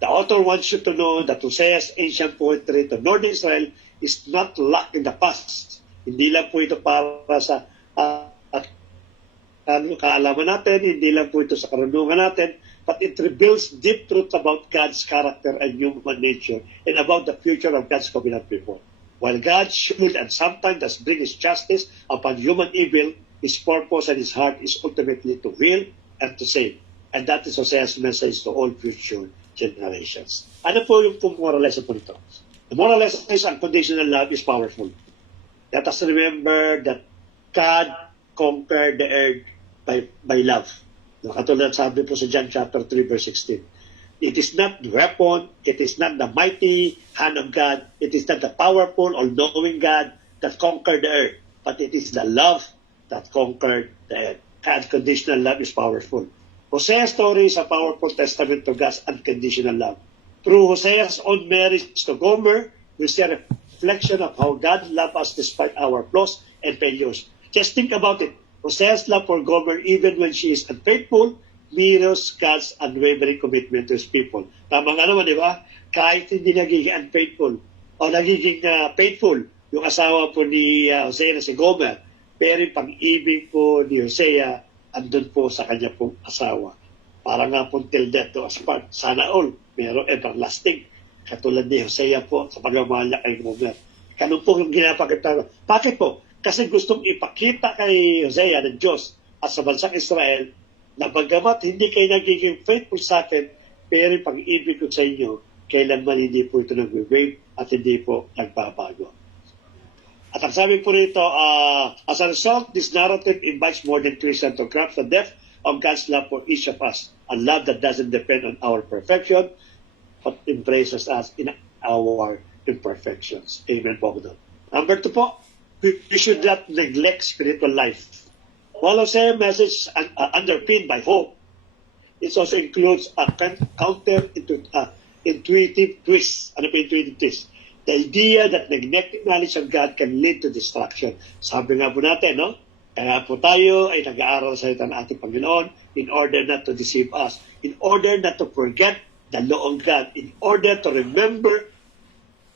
The author wants you to know that Hosea's ancient poetry to Northern Israel is not locked in the past. Hindi lang po ito para sa kaalaman natin, hindi lang po ito sa karunungan natin, but it reveals deep truths about God's character and human nature and about the future of God's covenant people. While God should and sometimes does bring His justice upon human evil, His purpose and His heart is ultimately to heal and to save. And that is Hosea's message to all future generations. Ano po yung moral lesson po nito? The moral lesson is unconditional love is powerful. Let us remember that God conquered the earth by love. Katulad sabi po sa John chapter 3 verse 16. It is not the weapon, it is not the mighty hand of God, it is not the powerful or knowing God that conquered the earth, but it is the love that conquered the earth. Unconditional love is powerful. Hosea's story is a powerful testament to God's unconditional love. through Hosea's own marriage to Gomer, we see a reflection of how God loved us despite our flaws and failures. Just think about it. Hosea's love for Gomer, even when she is unfaithful, mirrors God's unwavering commitment to His people. Tama nga naman, di ba? Kahit hindi nagiging unfaithful o nagiging faithful yung asawa po ni Hosea na si Gomer, pero yung pag-ibig po ni Hosea andun po sa kanya pong asawa. Para nga po till death do us part. Sana all, pero everlasting. Katulad ni Hosea po sa pagmamahal niya kay Gomer. Ganun po yung ginapakita. Bakit po? Kasi gustong ipakita kay Hosea ng Diyos at sa bansang Israel na bagamat hindi kayo nagiging faithful sa akin, pero yung pag-ibig ko sa inyo, kailanman hindi po ito nag-wave at hindi po nagbabago. At ang sabi po rito, as a result, this narrative invites more than Christians to grasp the depth of God's love for each of us, a love that doesn't depend on our perfection, but embraces us in our imperfections. Amen po. Number 2 po, we should not neglect spiritual life. While Hosea's message underpinned by hope, it also includes a counter-intuitive twist. Ano po intuitive twist? The idea that neglecting knowledge of God can lead to destruction. Sabi nga po natin, no? Kaya po tayo ay nag-aaral sa salita ng ating Panginoon in order not to deceive us, in order not to forget the law of God, in order to remember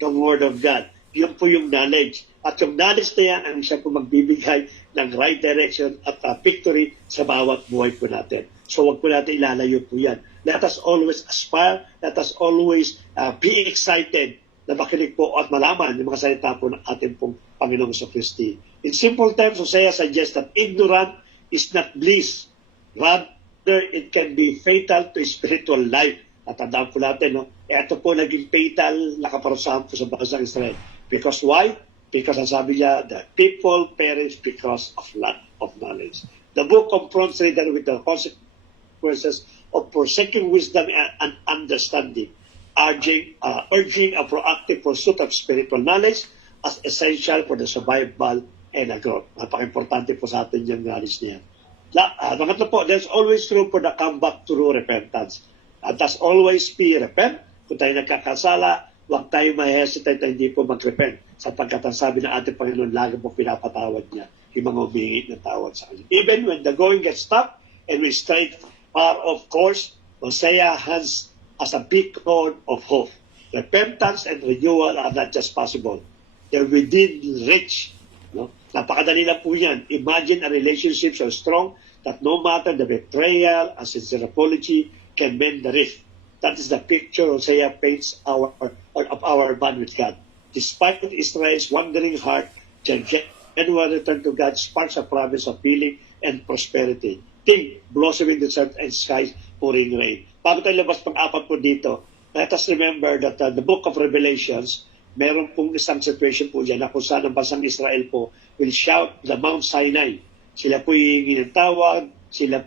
the Word of God. Yun po yung knowledge. At yung knowledge na yan ang siya po magbibigay ng right direction at victory sa bawat buhay po natin. So wag po natin ilalayo po yan. Let us always aspire, let us always be excited na makinig po at malaman yung mga salita po ng ating pong Panginoong Kristi. In simple terms, Hosea suggests that ignorance is not bliss. Rather, it can be fatal to spiritual life. At tandaan po natin, no? Ito po naging fatal na kaparusahan po sa bansang Israel. Because why? Because ang sabi niya, the people perish because of lack of knowledge. The book confronts reader with the consequences of forsaking wisdom and understanding, urging a proactive pursuit of spiritual knowledge as essential for the survival and growth. Napaka-importante po sa atin yung knowledge niya. Pangatlo po, there's always room for the comeback through repentance. At as always be repent. Kung tayo nagkakasala, huwag tayo ma-hesitate na hindi po mag-repent. Sapagkat ang sabi ng ating Panginoon, lagi po pinapatawad niya yung mga humingi ng tawad sa kanya. Even when the going gets tough and we stray far off course, Hosea has as a beacon of hope. Repentance and renewal are not just possible. They're within reach. No? Napakadali lang po yan. Imagine a relationship so strong that no matter the betrayal, a sincere apology can mend the rift. That is the picture Hosea paints of our bond with God. Despite Israel's wandering heart, their genuine return to God sparks a promise of healing and prosperity. Think, blossoming the sun and skies, pouring rain. Bago tayo labas pang-apat po dito, let us remember that the book of Revelations, meron pong isang situation po dyan na kung saan ang bansang Israel po will shout the Mount Sinai. Sila po yung ginatawag, sila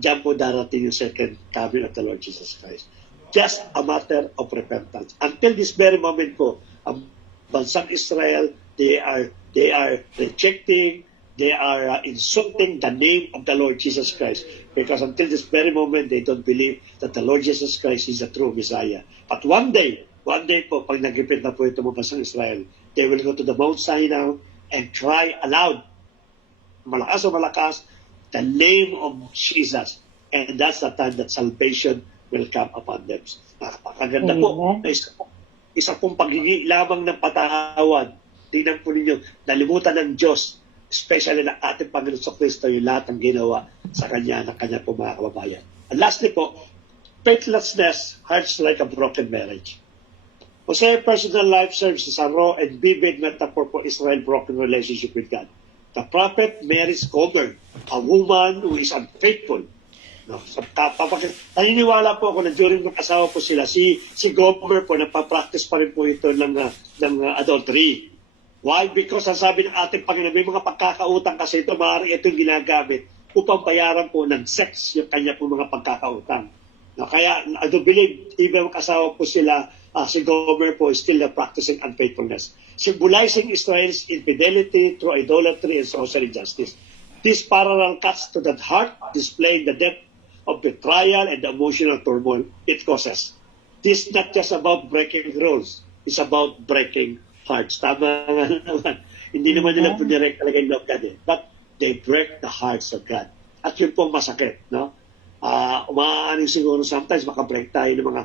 diyan po darating yung second coming of the Lord Jesus Christ. Just a matter of repentance. Until this very moment po, ang bansang Israel, they are rejecting, they are insulting the name of the Lord Jesus Christ. Because until this very moment, they don't believe that the Lord Jesus Christ is the true Messiah. But one day po, pag nag-repent na po ito mga bansang Israel, they will go to the Mount Sinai and cry aloud, malakas o malakas, the name of Jesus. And that's the time that salvation will come upon them. Napakaganda po. Isa pong paghingi lamang ng patawad. Tingnan po ninyo, nalimutan ng Diyos, especially ng ating Panginoon sa Kristo, yung lahat ng ginawa sa Kanya, ng Kanya po mga kababayan. And lastly po, faithlessness hurts like a broken marriage. Hosea's personal life serves as a raw and vivid metaphor for Israel's broken relationship with God. The prophet marries Gomer, a woman who is unfaithful. No, naniniwala po ako na during ng asawa po sila, si Gomer po, nagpa-practice pa rin po ito ng adultery. Why? Because ang sabi ng ating Panginoon, may mga pagkakautang kasi ito, maaaring itong ginagamit upang bayaran po ng sex yung kanya po mga pagkakautang. Kaya I do believe even kasawa po sila, si Gomer po is still practicing unfaithfulness, symbolizing Israel's infidelity through idolatry and social injustice. This parallel cuts to the heart, displaying the depth of betrayal and the emotional turmoil it causes. This is not just about breaking rules, it's about breaking hearts. Tama nga naman. Hindi naman nila po direct talaga yung love God but they break the hearts of God. At yun po masakit, no? Umaanin siguro sometimes makabreak tayo ng mga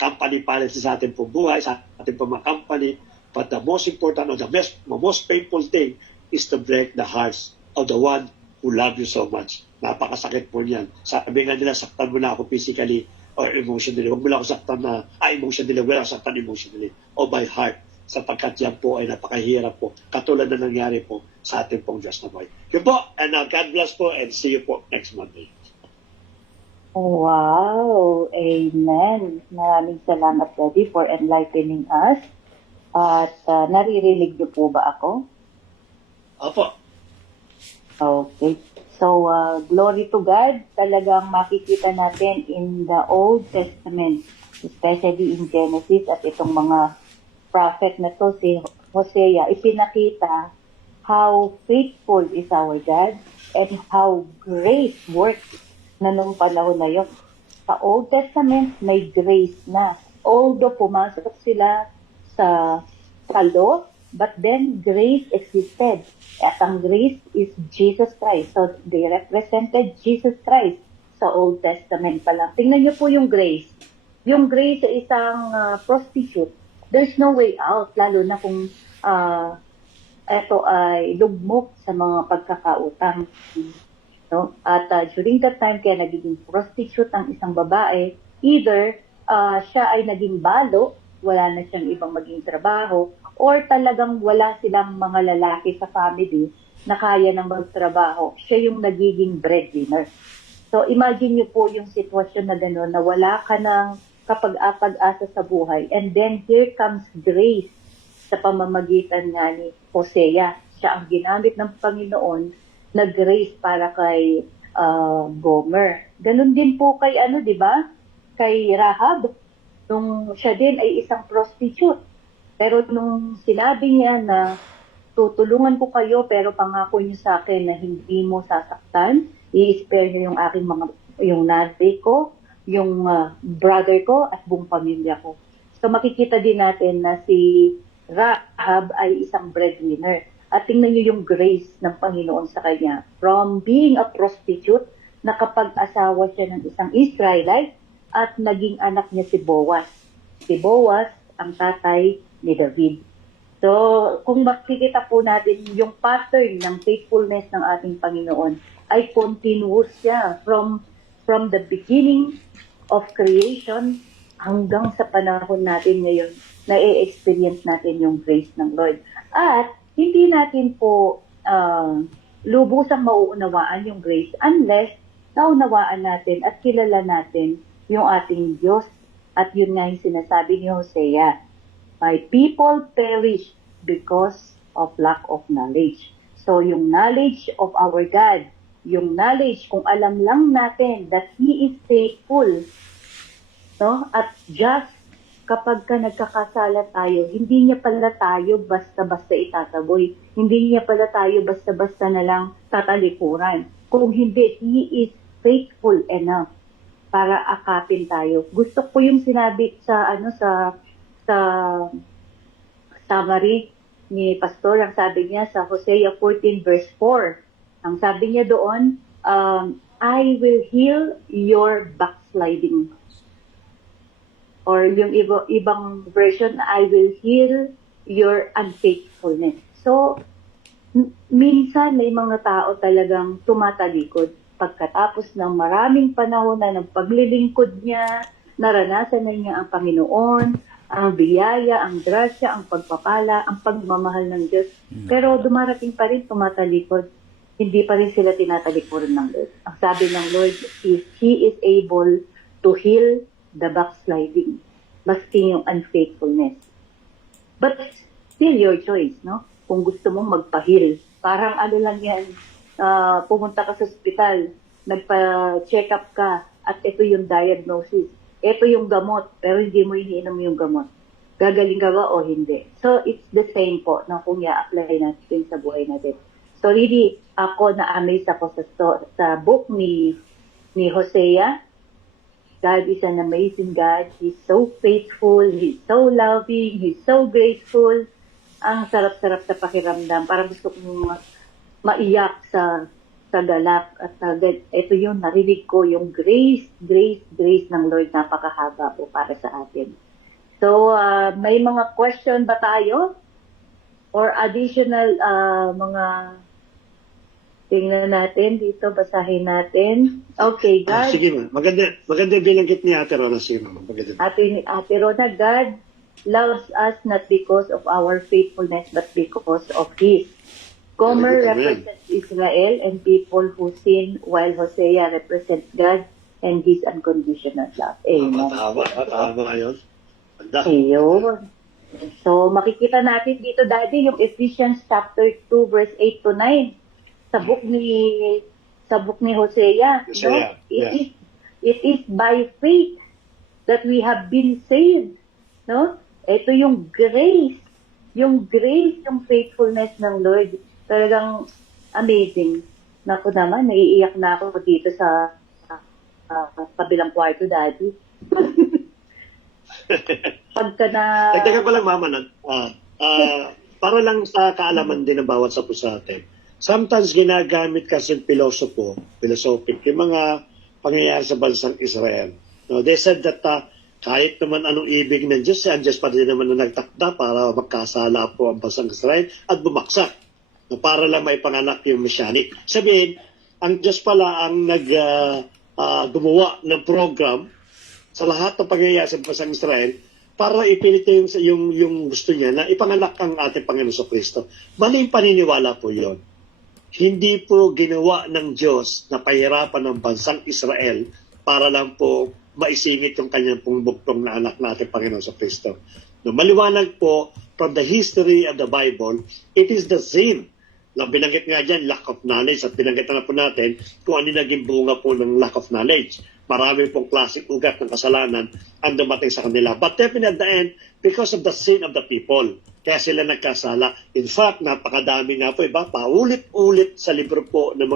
company policies sa ating pong buhay, sa ating pong mga company, but the most important or the most painful thing is to break the hearts of the one who love you so much. Napakasakit po niyan. Sabi nga nila, saktan mo na ako physically or emotionally. Huwag mo lang ako saktan na emotionally, wala saktan emotionally o by heart, sapagkat yan po ay napakahirap po, katulad na nangyari po sa ating pong Diyos na boy. Yun po, and God bless po, and see you po next Monday. Wow! Amen! Maraming salamat, Daddy, for enlightening us. At naririnig niyo po ba ako? Opo. Okay. So, glory to God. Talagang makikita natin in the Old Testament, especially in Genesis at itong mga prophet na to, si Hosea, ipinakita how faithful is our God and how great work na nung panahon na yun. Sa Old Testament, may grace na. Although pumasok sila sa law, but then grace existed. At ang grace is Jesus Christ. So, they represented Jesus Christ sa Old Testament pa lang. Tingnan niyo po yung grace. Yung grace sa isang prostitute, there's no way out, lalo na kung ito ay lugmok sa mga pagkakautang. No? At during that time, kaya nagiging prostitute ang isang babae, either siya ay naging balo, wala na siyang ibang maging trabaho, or talagang wala silang mga lalaki sa family na kaya nang magtrabaho. Siya yung nagiging breadwinner. So imagine niyo po yung sitwasyon na gano'n, na wala ka ng kapag-apag-asa sa buhay. And then here comes grace sa pamamagitan nga ni Hosea. Siya ang ginamit ng Panginoon na grace para kay Gomer. Ganun din po kay di ba? Kay Rahab. Nung siya din ay isang prostitute. Pero nung sinabi niya na tutulungan ko kayo pero pangako niyo sa akin na hindi mo sasaktan, i-spare niyo yung aking yung nanay ko, yung brother ko at buong pamilya ko. So makikita din natin na si Rahab ay isang breadwinner. At tingnan niyo yung grace ng Panginoon sa kanya. From being a prostitute, nakapag-asawa siya ng isang Israelite at naging anak niya si Boaz. Si Boaz, ang tatay ni David. So, kung makikita po natin yung pattern ng faithfulness ng ating Panginoon, ay continuous siya from the beginning of creation hanggang sa panahon natin ngayon na i-experience natin yung grace ng Lord. At hindi natin po lubusang mauunawaan yung grace unless naunawaan natin at kilala natin yung ating Diyos. At yun nga yung sinasabi ni Hosea, my people perish because of lack of knowledge. So yung knowledge of our God, yung knowledge kung alam lang natin that He is faithful, no? At just kapag ka nagkakasala tayo, hindi niya pala tayo basta-basta itataboy. Hindi niya pala tayo basta-basta na lang tatalikuran. Kung hindi, He is faithful enough para akapin tayo. Gusto ko yung sinabi sa summary ni Pastor, ang sabi niya sa Hosea 14 verse 4. Ang sabi niya doon, I will heal your backsliding. Or yung ibang version, I will heal your unfaithfulness. So, minsan may mga tao talagang tumatalikod. Pagkatapos ng maraming panahon na ng paglilingkod niya, naranasan na niya ang Panginoon, ang biyaya, ang grasya, ang pagpapala, ang pagmamahal ng Diyos. Pero dumarating pa rin tumatalikod. Hindi pa rin sila tinatalikuran ng Lord. Ang sabi ng Lord is, He is able to heal the backsliding, maski yung unfaithfulness. But still your choice, no? Kung gusto mong magpa-heal. Parang lang yan, pumunta ka sa ospital, nagpa-check up ka, at ito yung diagnosis. Ito yung gamot, pero hindi mo iniinom yung gamot. Gagaling ka ba o hindi? So, it's the same po na kung i-apply natin sa buhay natin. So, really, ako na-amaze ako sa book ni Hosea. God is an amazing God. He's so faithful. He's so loving. He's so graceful. Ang sarap-sarap sa pakiramdam. Parang gusto kong maiyak sa galak. At ito yung narinig ko, yung grace ng Lord. Napakahaba po para sa atin. So, may mga question ba tayo? Or additional mga tingnan natin dito, basahin natin. Okay, God. Sige ma. Maganda binanggit ni Ate Rona. Sige ma. Ate Rona, God loves us not because of our faithfulness, but because of His. Gomer represents Israel and people who sin, while Hosea represents God and His unconditional love. Amen. Tama yun. Ayun. So, makikita natin dito, Daddy, yung Ephesians chapter 2, verse 8 to 9. Sa book ni Hosea, no? It is by faith that we have been saved, no? Ito yung grace, yung faithfulness ng Lord. Talagang amazing. Naku naman, naiiyak na ako dito sa kabilang kwarto, Daddy. Pagka na... Dagdagan ko lang, Mama, para lang sa kaalaman din ng bawat sa atin. Sometimes ginagamit kasi philosophic, yung mga pangyayari sa bansang Israel. No, they said that kahit naman anong ibig ng Diyos, ang Diyos pa rin naman na nagtakda para magkasala po ang bansang Israel at bumaksak. No, para lang may panganak yung Messianic. Sabihin, ang Diyos pala ang gumawa ng program sa lahat ng pangyayari sa bansang Israel para ipilit yung gusto niya na ipanganak ang ating Panginoon sa Kristo. Maling paniniwala po yon. Hindi po ginawa ng Diyos na pahirapan ng bansang Israel para lang po maisingit yung kanyang pong buktong na anak natin Panginoon sa Kristo. No, maliwanag po, from the history of the Bible, it is the same. Na binanggit nga dyan, lack of knowledge, at binanggit na po natin kung ano naging bunga po ng lack of knowledge. Marami pong klaseng ugat ng kasalanan ang dumating sa kanila. But definitely at the end, because of the sin of the people, kaya sila nagkasala. In fact, napakadami nga po, paulit-ulit sa libro po ng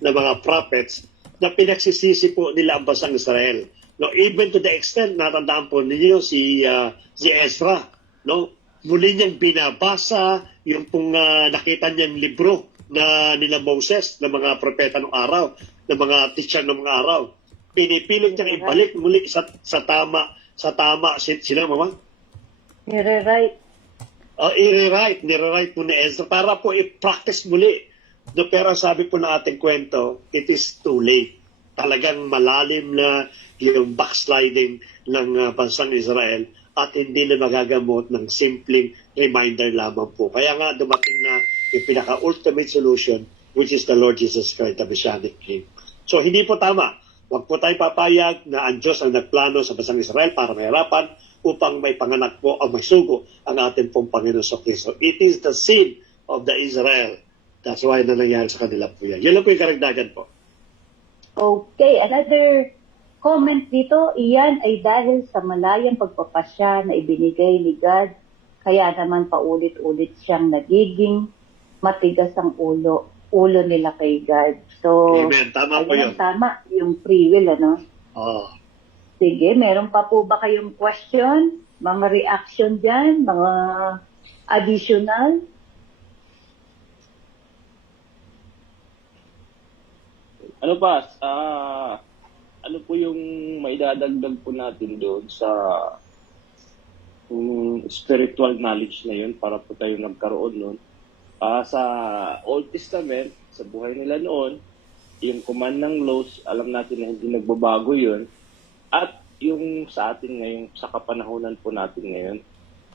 mga prophets na pinagsisisi po nila ang bansang Israel. No, even to the extent, natandaan po ninyo si Ezra, no? Muli niyang binabasa yung pong nakita niyang libro na nila Moses, ng mga propeta ng araw, ng mga teacher ng mga araw. Pinipilit niyang ibalik muli sa tama sila, Mama? Nire-write mo ni Ezra para po i-practice muli. No, pero sabi po na ating kwento, it is too late. Talagang malalim na yung backsliding ng bansang Israel at hindi na magagamot ng simpleng reminder lamang po. Kaya nga dumating na yung pinaka-ultimate solution, which is the Lord Jesus Christ, the Messianic King. So hindi po tama. Huwag po tayo papayag na ang Diyos ang nagplano sa bansang Israel para mahirapan upang may panganak po ang masugo ang ating pong Panginoon sa Kristo. It is the sin of the Israel. That's why na nangyari sa kanila po yan. Yun lang po yung karagdagan po. Okay, another comment dito, iyan ay dahil sa malayang pagpapasya na ibinigay ni God, kaya naman paulit-ulit siyang nagiging matigas ang ulo nila kay God. So, amen. Tama po yun. Tama, yung free will, ano? Oo. Sige, meron pa po ba kayong question? Mga reaction dyan? Mga additional? Ano pa? Ano po yung maidadagdag po natin doon sa spiritual knowledge na yun para po tayo nagkaroon noon? Sa Old Testament, sa buhay nila noon, yung command ng laws, alam natin na hindi nagbabago yun. At yung sa atin ngayon, sa kapanahonan po natin ngayon,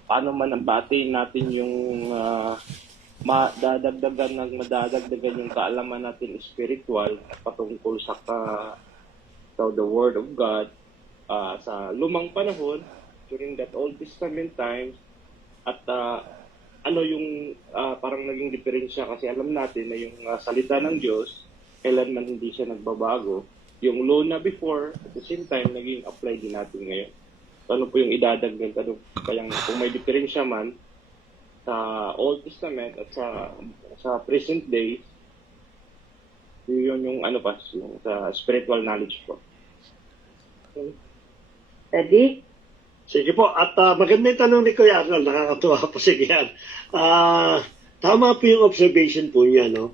paano man nabatiin natin yung madadagdagan yung kaalaman natin spiritual at patungkol sa the Word of God sa lumang panahon, during that Old Testament times, at ano yung parang naging diferensya kasi alam natin na yung salita ng Diyos, kailanman hindi siya nagbabago. yung law na before, at the same time, naging apply din natin ngayon. So, ano po yung idadagdag? Ano, kaya kung may diferensya man sa Old Testament at sa present day, yun yung ano pa, yung sa spiritual knowledge po. Ready? Sige po, at maganda yung tanong ni Kuya Arnold, nakakatuwa po. Sige yan. Tama po yung observation po niya, no?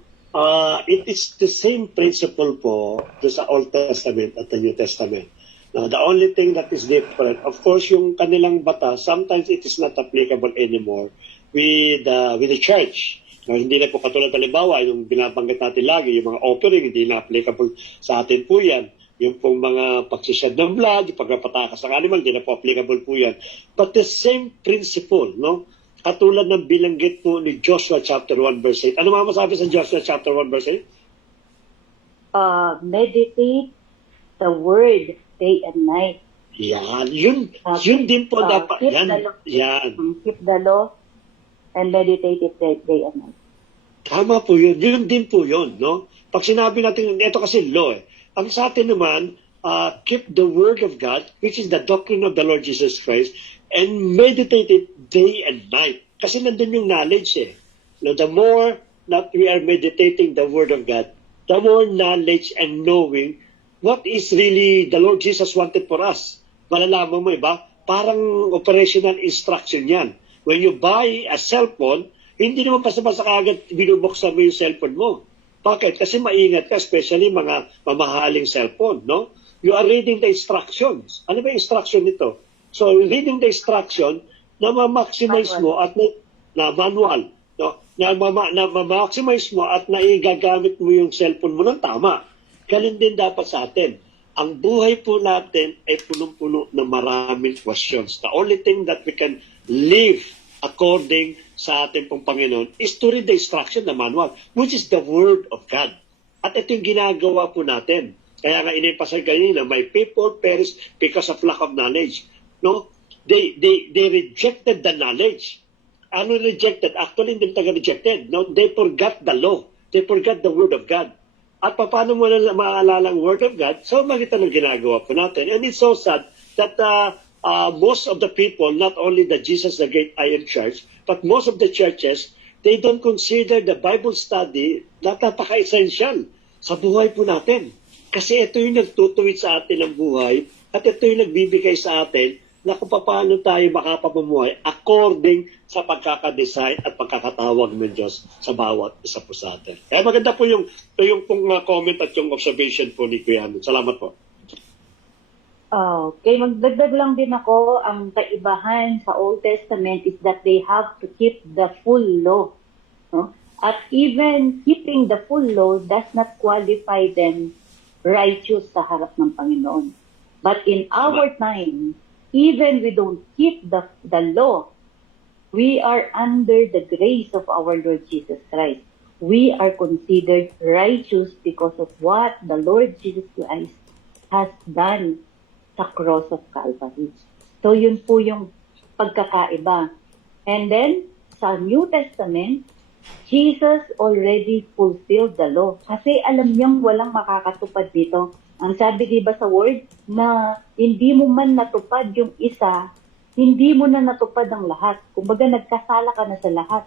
It is the same principle po sa Old Testament at the New Testament. Now, the only thing that is different, of course, yung kanilang batas, sometimes it is not applicable anymore with the church. Now, hindi na po katulad halimbawa, yung binabanggit natin lagi, yung mga offering, hindi na applicable sa atin po yan. Yung pong mga pagsished ng blood, yung pagpapatakas ng animal, hindi na po applicable po yan. But the same principle, no? Katulad ng bilanggit po ni Joshua chapter 1 verse 8. Ano mga masabi sa Joshua chapter 1 verse 8? Meditate the word day and night. Yan. Yun din po dapat. Yan. Keep the law and meditate it day and night. Tama po yun. Yun din po yun, no? Pag sinabi natin, ito kasi law eh. Ang sa atin naman, keep the word of God, which is the doctrine of the Lord Jesus Christ, and meditate it day and night. Kasi nandun yung knowledge eh. Now, the more that we are meditating the word of God, the more knowledge and knowing what is really the Lord Jesus wanted for us. Malalaman mo, iba? Parang operational instruction yan. When you buy a cellphone, hindi naman basta-basta kagad binubuksan mo yung cellphone mo. Bakit? Kasi maingat ka, especially mga mamahaling cellphone, no? You are reading the instructions. Ano ba yung instruction nito? So, reading the instruction na ma-maximize mo at na manual, no? Na ma-maximize mo at naigagamit mo yung cellphone mo ng tama. Ganun din dapat sa atin. Ang buhay po natin ay punong-puno ng maraming questions. The only thing that we can live according sa ating pong Panginoon is to read the instruction, the manual, which is the Word of God. At ito yung ginagawa po natin. Kaya nga inipasal kanina, my people perish because of lack of knowledge. No? They rejected the knowledge. Ano rejected? Actually, hindi taga-rejected. No? They forgot the law. They forgot the Word of God. At paano mo na maaalala ang Word of God? So, makita ng ginagawa po natin. And it's so sad that most of the people, not only the Jesus the Great Iron Church, but most of the churches, they don't consider the Bible study na napaka-essential sa buhay po natin. Kasi ito yung nagtutuwid sa atin ng buhay at ito yung nagbibigay sa atin na kung paano tayo makapamumuhay according sa pagkakadesign at pagkakatawag ng Diyos sa bawat isa po sa atin. Kaya maganda po yung pong comment at yung observation po ni Kuya Arnold. Salamat po. Okay, magdagdag lang din ako, ang kaibahan sa Old Testament is that they have to keep the full law. No? At even keeping the full law does not qualify them righteous sa harap ng Panginoon. But in our time, even we don't keep the law, we are under the grace of our Lord Jesus Christ. We are considered righteous because of what the Lord Jesus Christ has done sa cross of Calvary. So, yun po yung pagkakaiba. And then, sa New Testament, Jesus already fulfilled the law. Kasi alam niyang walang makakatupad dito. Ang sabi diba sa word, na hindi mo man natupad yung isa, hindi mo na natupad ang lahat. Kumbaga, nagkasala ka na sa lahat.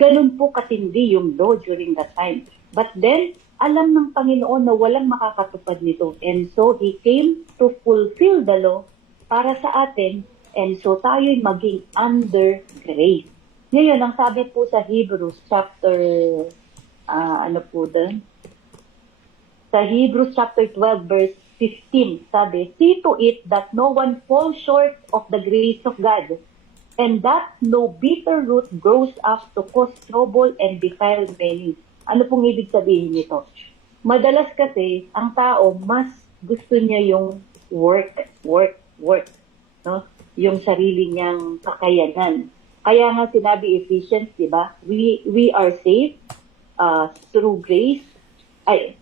Ganun po katindi yung law during that time. But then, alam ng Panginoon na walang makakatupad nito. And so, He came to fulfill the law para sa atin. And so, tayo'y maging under grace. Ngayon, ang sabi po sa Hebrews chapter, Sa Hebrews chapter 12 verse 15, sabi, see to it that no one falls short of the grace of God, and that no bitter root grows up to cause trouble and defile many. Ano pong ibig sabihin nito? Madalas kasi, ang tao, mas gusto niya yung work. No? Yung sarili niyang kakayanan. Kaya nga sinabi Ephesians, di ba? We are saved through grace.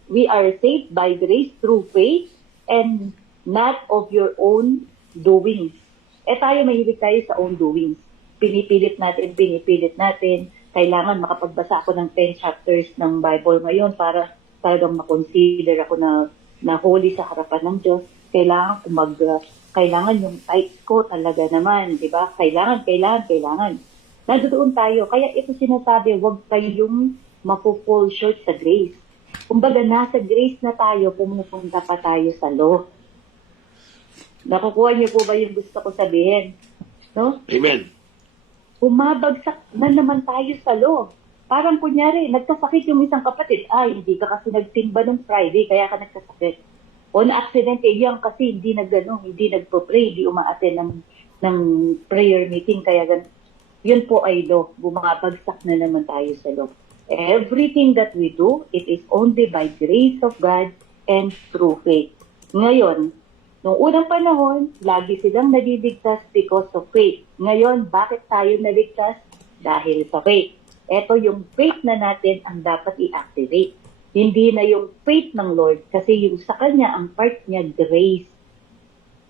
We are saved by grace through faith and not of your own doings. Tayo mahilig tayo sa own doings. Pinipilit natin. Kailangan makapagbasa ako ng 10 chapters ng Bible ngayon para talagang makonsider ako na na holy sa harapan ng Diyos, kailangan yung tithes ko talaga naman, di ba? Kailangan. Nandoon tayo. Kaya ito sinasabi, huwag kayong mapupall short sa grace. Kumbaga, nasa grace na tayo, pumupunta pa tayo sa law. Nakukuha niyo po ba yung gusto ko sabihin? No? Amen. Bumabagsak na naman tayo sa law. Parang kunyari, nagkasakit yung isang kapatid. Ay, hindi ka kasi nagsimba ng Friday, kaya ka nagkasakit. O na-accident, yan kasi hindi nagpo-pray, hindi umaattend ng prayer meeting, kaya yun po ay law. Bumabagsak na naman tayo sa law. Everything that we do, it is only by grace of God and through faith. Ngayon, noong unang panahon, lagi silang naliligtas because of faith. Ngayon, bakit tayo naligtas? Dahil sa faith. Ito yung faith na natin ang dapat i-activate. Hindi na yung faith ng Lord kasi yung sa Kanya, ang part niya, grace.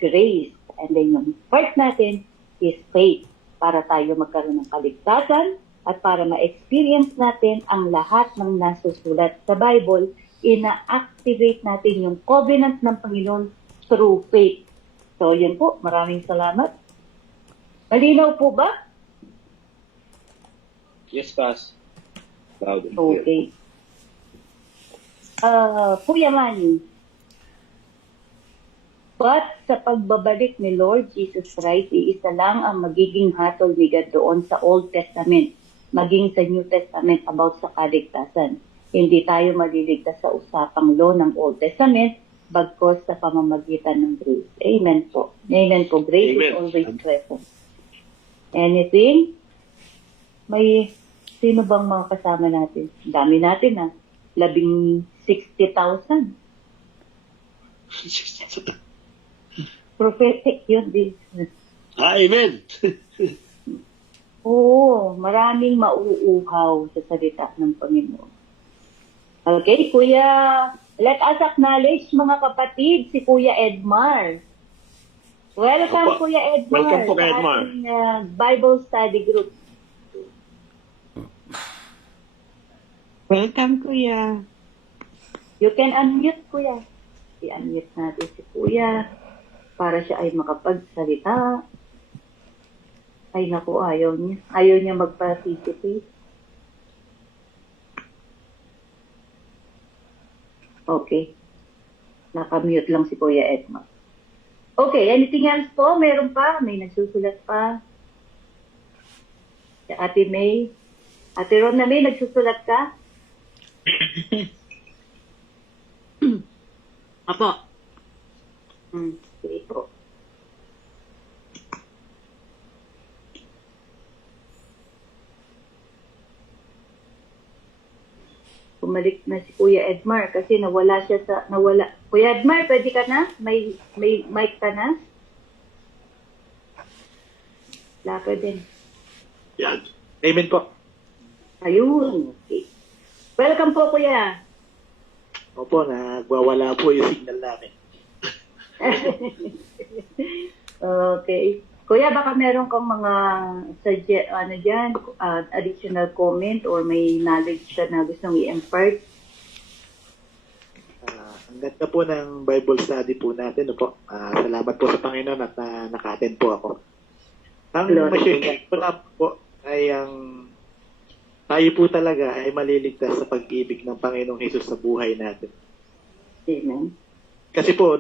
Grace. And then yung part natin is faith para tayo magkaroon ng kaligtasan at para ma-experience natin ang lahat ng nasusulat sa Bible, ina-activate natin yung covenant ng Panginoon through faith. So, yun po. Maraming salamat. Malinaw po ba? Yes, Pas. Loud and clear. Okay. Kuya Manny, but sa pagbabalik ni Lord Jesus Christ, iisa lang ang magiging hatol ni God doon sa Old Testament, maging sa New Testament about sa kaligtasan. Hindi tayo maliligtas sa usapang law ng Old Testament, bagkos sa pamamagitan ng grace. Amen po. Amen po. Grace Amen. is always present. Anything? Sino bang mga kasama natin? Dami natin ha. 60,000. Prophetic yun din. Amen. Oo, maraming mauuhaw sa salita ng Panginoon. Okay, Kuya, let us acknowledge mga kapatid, si Kuya Edmar. Welcome, Opo. Kuya Edmar. Welcome po, Kuya sa Edmar. ating, Bible study group. Welcome, Kuya. You can unmute, Kuya. I-unmute natin si Kuya para siya ay makapagsalita. Ay, naku, ayaw niya. Ayaw niya mag-participate. Okay. Nakamute lang si Kuya Edmar. Okay, anything else po? Meron pa? May nagsusulat pa? Si Ate May. Ate Rona May, nagsusulat ka? Apo. Sige po. Bumalik na si Kuya Edmar kasi nawala. Kuya Edmar, pwede ka na? May mic ka na? Wala pa din. Yan. Amen po. Ayun. Okay. Welcome po, Kuya. Opo, nagwawala po yung signal namin. Okay. Kuya, baka meron kang mga additional comment or may knowledge na gustong i-impart? Ang ganda po ng Bible study po natin. Opo. Salamat po sa Panginoon at naka-attend po ako. Ang Glory ma-share ko lang po ay ang tayo po talaga ay maliligtas sa pag-ibig ng Panginoong Hesus sa buhay natin. Amen. Kasi po,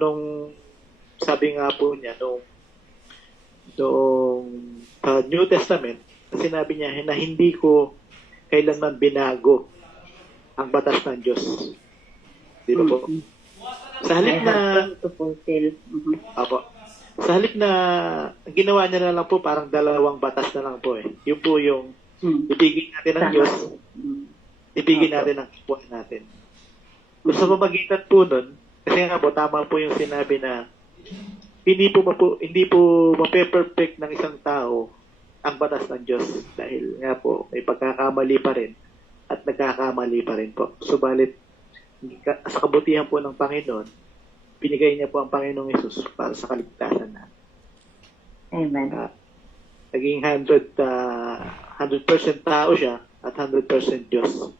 sabi nga po niya, nung New Testament, sinabi niya na hindi ko kailanman binago ang batas ng Diyos. Di ba po? Sa halip na, to fulfill. apo, sa halip na ginawa niya na lang po, parang dalawang batas na lang po eh. Yun po yung ibigin natin ang Diyos, ibigin natin ang kapwa natin. Kung sa pamagitan po nun, kasi nga po, tama po yung sinabi na hindi po mape-perfect ng isang tao ang batas ng Diyos dahil nga po may pagkakamali pa rin at nagkakamali pa rin po. Subalit sa kabutihan po ng Panginoon, binigay niya po ang Panginoong Hesus para sa kaligtasan natin. Amen. Naging 100% tao siya at 100% Diyos.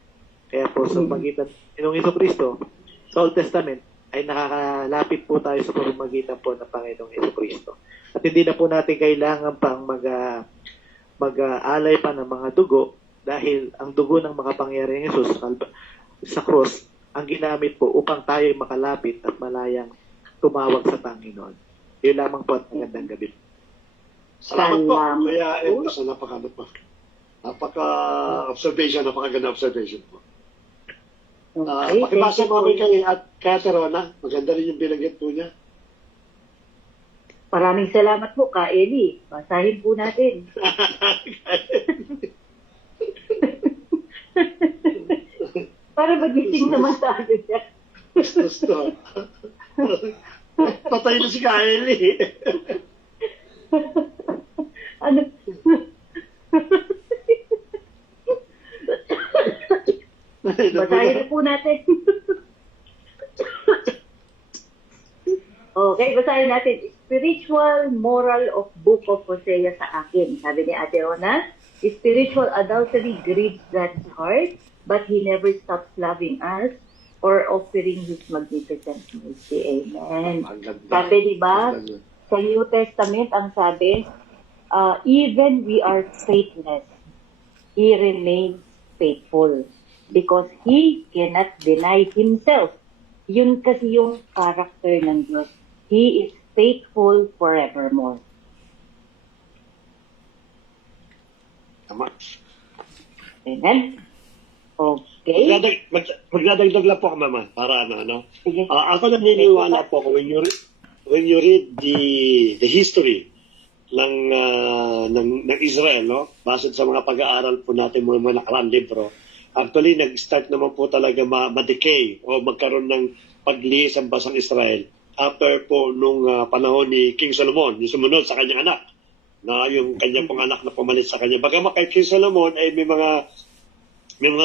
Kaya po sa pagitan ng Panginoong Hesus Kristo, sa Old Testament, ay nakakalapit po tayo sa pamamagitan po ng Panginoong Jesucristo. At hindi na po natin kailangan pang mag-alay pa ng mga dugo dahil ang dugo ng makapangyarihang Jesus sa cross ang ginamit po upang tayo makalapit at malayang tumawag sa Panginoon. Yun lamang po at magandang gabi. Salamat po. Salamat Kaya po. sa napaka-observation, napakaganda observation po. Okay, Pakibasa thank you mo po. kami kay at Caterona. Maganda rin yung binanggit po niya. Maraming salamat po, Ka Eli. Basahin po natin. Para magising naman tayo siya. Gusto. Patay na si Kylie. Ano? Basahin na po natin. Okay, basahin natin. Spiritual moral of Book of Hosea sa akin. Sabi ni Ate Ona, spiritual adultery grieves God's heart, but He never stops loving us or offering His magnificent mercy. Amen. Ang ganda. Sabi, di ba, Ang ganda. sa New Testament, ang sabi, even we are faithless, He remains faithful because He cannot deny Himself. Yun kasi yung character ng Diyos. He is faithful forevermore. Tama. Amen? Okay. Magdadagdag lang po ako, Mama, para ano. Sige. Ako naniniwala po ako when you read the history ng Israel, no? Base sa mga pag-aaral po natin mga nakaraang libro, actually nag-start naman po talaga ma-decay o magkaroon ng paglihis ang bansang Israel after po nung panahon ni King Solomon, yung sumunod sa kanyang anak, na yung kanyang pong anak na pumalit sa kanya. Bagamat kay King Solomon ay may mga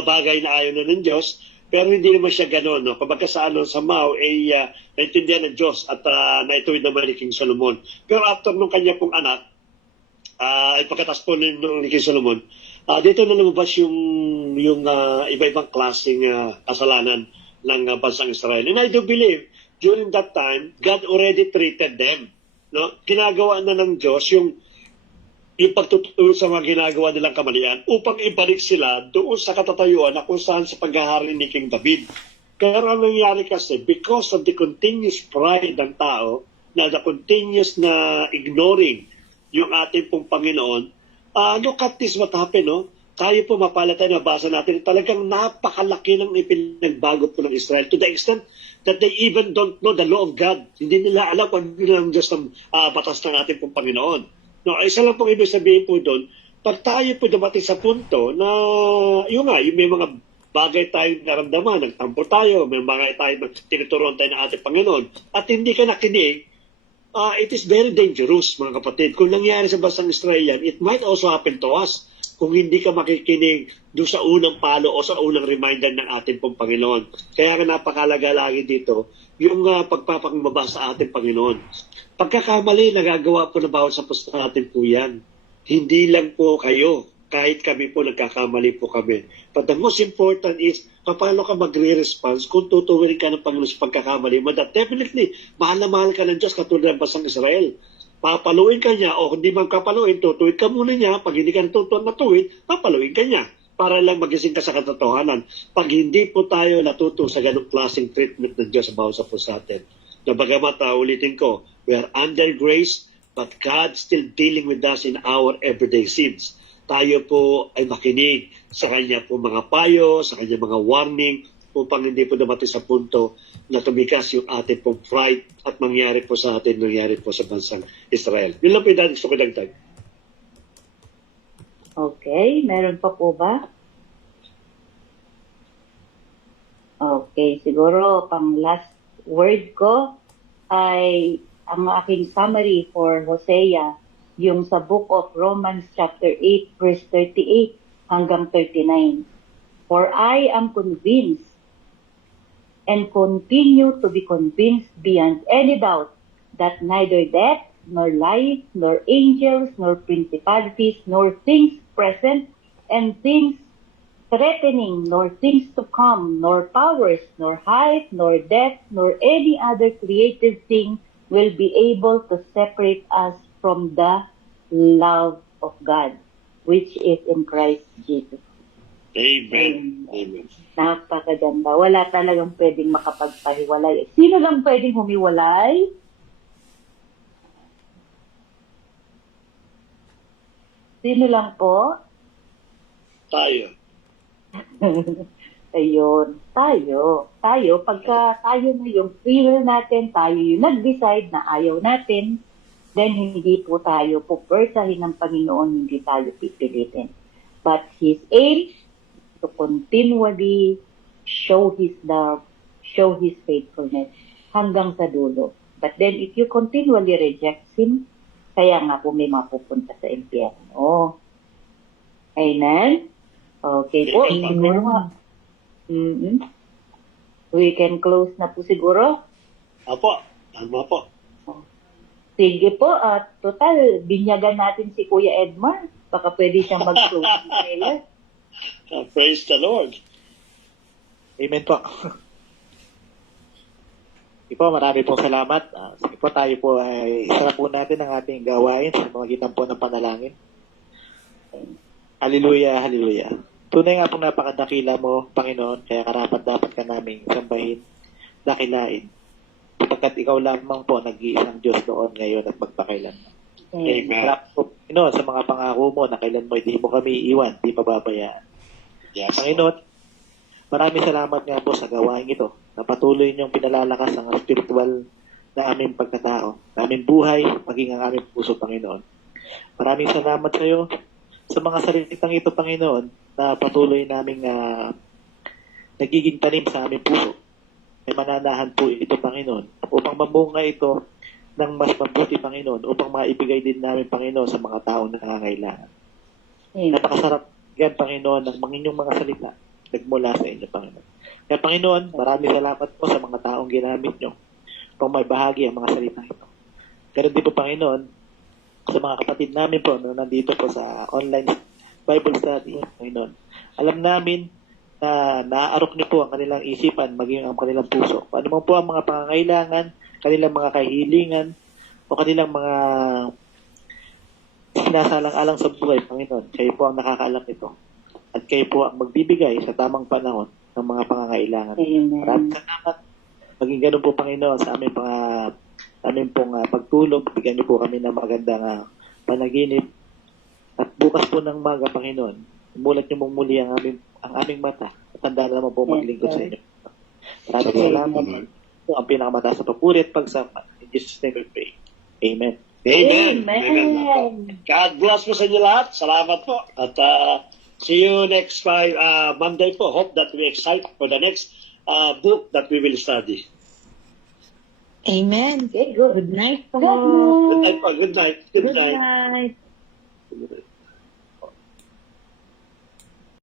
bagay na ayaw na ng Diyos, pero hindi naman siya gano'n. No? Kapag sa Mao ay naintindihan ng Diyos at naituwid naman ni King Solomon. Pero after nung kanya pong anak, ay pagkatas po ni King Solomon, dito na lumabas yung iba-ibang klaseng kasalanan ng bansang Israel. And I do believe, during that time, God already treated them. No? Ginagawa na ng Diyos yung pagtutuloy sa mga ginagawa nilang kamalian upang ibalik sila doon sa katatayuan na kung saan sa paghahari ni King David. Pero ang nangyari kasi, because of the continuous pride ng tao, na the continuous na ignoring yung ating pong Panginoon, look at this what happened, no? Tayo po mapalata na basa natin, talagang napakalaki ng ipinagbago po ng Israel to the extent that they even don't know the law of God. Hindi nila alam kung ano lang Diyos ng batas ng ating pong Panginoon. No, isa lang pong ibig sabihin po doon, pag tayo po dumating sa punto na, yung may mga bagay tayong naramdaman, nagtampo tayo, may mga tayo tinuturuan tayo ng ating Panginoon, at hindi ka nakinig, it is very dangerous, mga kapatid. Kung nangyari sa bansang Israel yan, it might also happen to us kung hindi ka makikinig doon sa unang palo o sa unang reminder ng ating pong Panginoon. Kaya nga napakalaga lagi dito, yung pagpapakambaba sa ating Panginoon. Pagkakamali, nagagawa po na bawat sa puso natin po yan. Hindi lang po kayo, kahit kami po nagkakamali po kami. But the most important is, paano ka magre-response kung tutuwirin ka ng Panginoon sa pagkakamali mo. That definitely, mahal na mahal ka ng Diyos katulad ng bansang Israel. Papaluin ka niya o hindi man kapaluin, tutuwid ka muna niya. Pag hindi ka natutuwid, papaluin ka niya para lang magising ka sa katotohanan. Pag hindi po tayo natuto sa ganong klaseng treatment ng Diyos sa bawat sa puso natin, na bagamat ulitin ko, we are under grace, but God still dealing with us in our everyday sins. Tayo po ay makinig sa kanya po mga payo, sa kanya mga warning, upang hindi po dumating sa punto na tumikas yung ating pong pride at mangyari po sa atin, nangyari po sa bansang Israel. Yun lang po yung gusto ko dagdag. Okay, meron pa po ba? Okay, siguro pang last word ko ay ang aking summary for Hosea, yung sa Book of Romans chapter 8 verse 38 hanggang 39. For I am convinced and continue to be convinced beyond any doubt that neither death, nor life, nor angels, nor principalities, nor things present and things threatening, nor things to come, nor powers, nor height, nor depth, nor any other created thing will be able to separate us from the love of God, which is in Christ Jesus. Amen. Amen. Napakaganda. Wala talagang pwedeng makapagpahiwalay. Sino lang pwedeng humiwalay? Sino lang po? Tayo. Ayun, tayo. Pagka tayo na yung free will natin, tayo yung nag-decide na ayaw natin, then hindi po tayo pupwersahin ng Panginoon, hindi tayo pipilitin. But His aim to continually show His love, show His faithfulness hanggang sa dulo. But then if you continually reject Him, kaya nga po may mapupunta sa impyerno. Amen? Okay po. Siguro, we can close na po siguro. Apo. Tama po. Sige po. Total, binyagan natin si Kuya Edmar. Baka pwede siyang mag-close. Praise the Lord. Amen po. Sige po, marami pong salamat. Sige po, tayo po ay isara po natin ang ating gawain sa pamagitan po ng panalangin. Hallelujah, hallelujah. Tunay nga pong napakadakila mo, Panginoon, kaya karapat-dapat ka naming sambahin, dakilain. Sapagkat ikaw lamang po nag-iisang Diyos noon, ngayon at magpakailanman. Amen. Salamat po, Panginoon, sa mga pangako mo na kailan mo hindi mo kami iiwan, hindi pababayaan. Yes. Panginoon, maraming salamat nga po sa gawain ito na patuloy niyong pinalalakas ang spiritual na aming pagkatao, na aming buhay, maging ang aming puso, Panginoon. Maraming salamat sa iyo sa mga salitang ito, Panginoon, na patuloy naming nagiging tanim sa aming puso. May mananahan po ito, Panginoon, upang mamunga ito ng mas mabuti, Panginoon, upang maibigay din namin, Panginoon, sa mga taong nangangailangan. Napakasarap yan, Panginoon, ng mga inyong mga salita nagmula sa inyo, Panginoon. Kaya, Panginoon, maraming salamat po sa mga taong ginamit nyo upang may bahagi ang mga salita ito. Ganun din po, Panginoon, sa mga kapatid namin po na nandito po sa online Bible study, Panginoon. Alam namin na naaarok niyo po ang kanilang isipan, maging ang kanilang puso. Ano man po ang mga pangangailangan, kanilang mga kahilingan, o kanilang mga sinasalang-alang sa buhay, Panginoon. Kayo po ang nakakaalam nito. At kayo po ang magbibigay sa tamang panahon ng mga pangangailangan. Maraming salamat. Maging ganun po, Panginoon, sa aming pong pagtulog. Bigyan niyo po kami ng magandang panaginip. At bukas po ng maga, Panginoon, mulat niyo mong muli ang aming mata. At tanda naman po maglingkod sa inyo. Maraming salamat. Ito ang pinakamataas na papuri at pagsama. In Jesus' name we pray. Amen. Amen. Amen. God bless po sa inyo lahat. Salamat po. At see you next Monday po. Hope that we excite for the next book that we will study. Amen. Okay, good. Good night po. Good night. Good night po. Good night. Good night. Good night.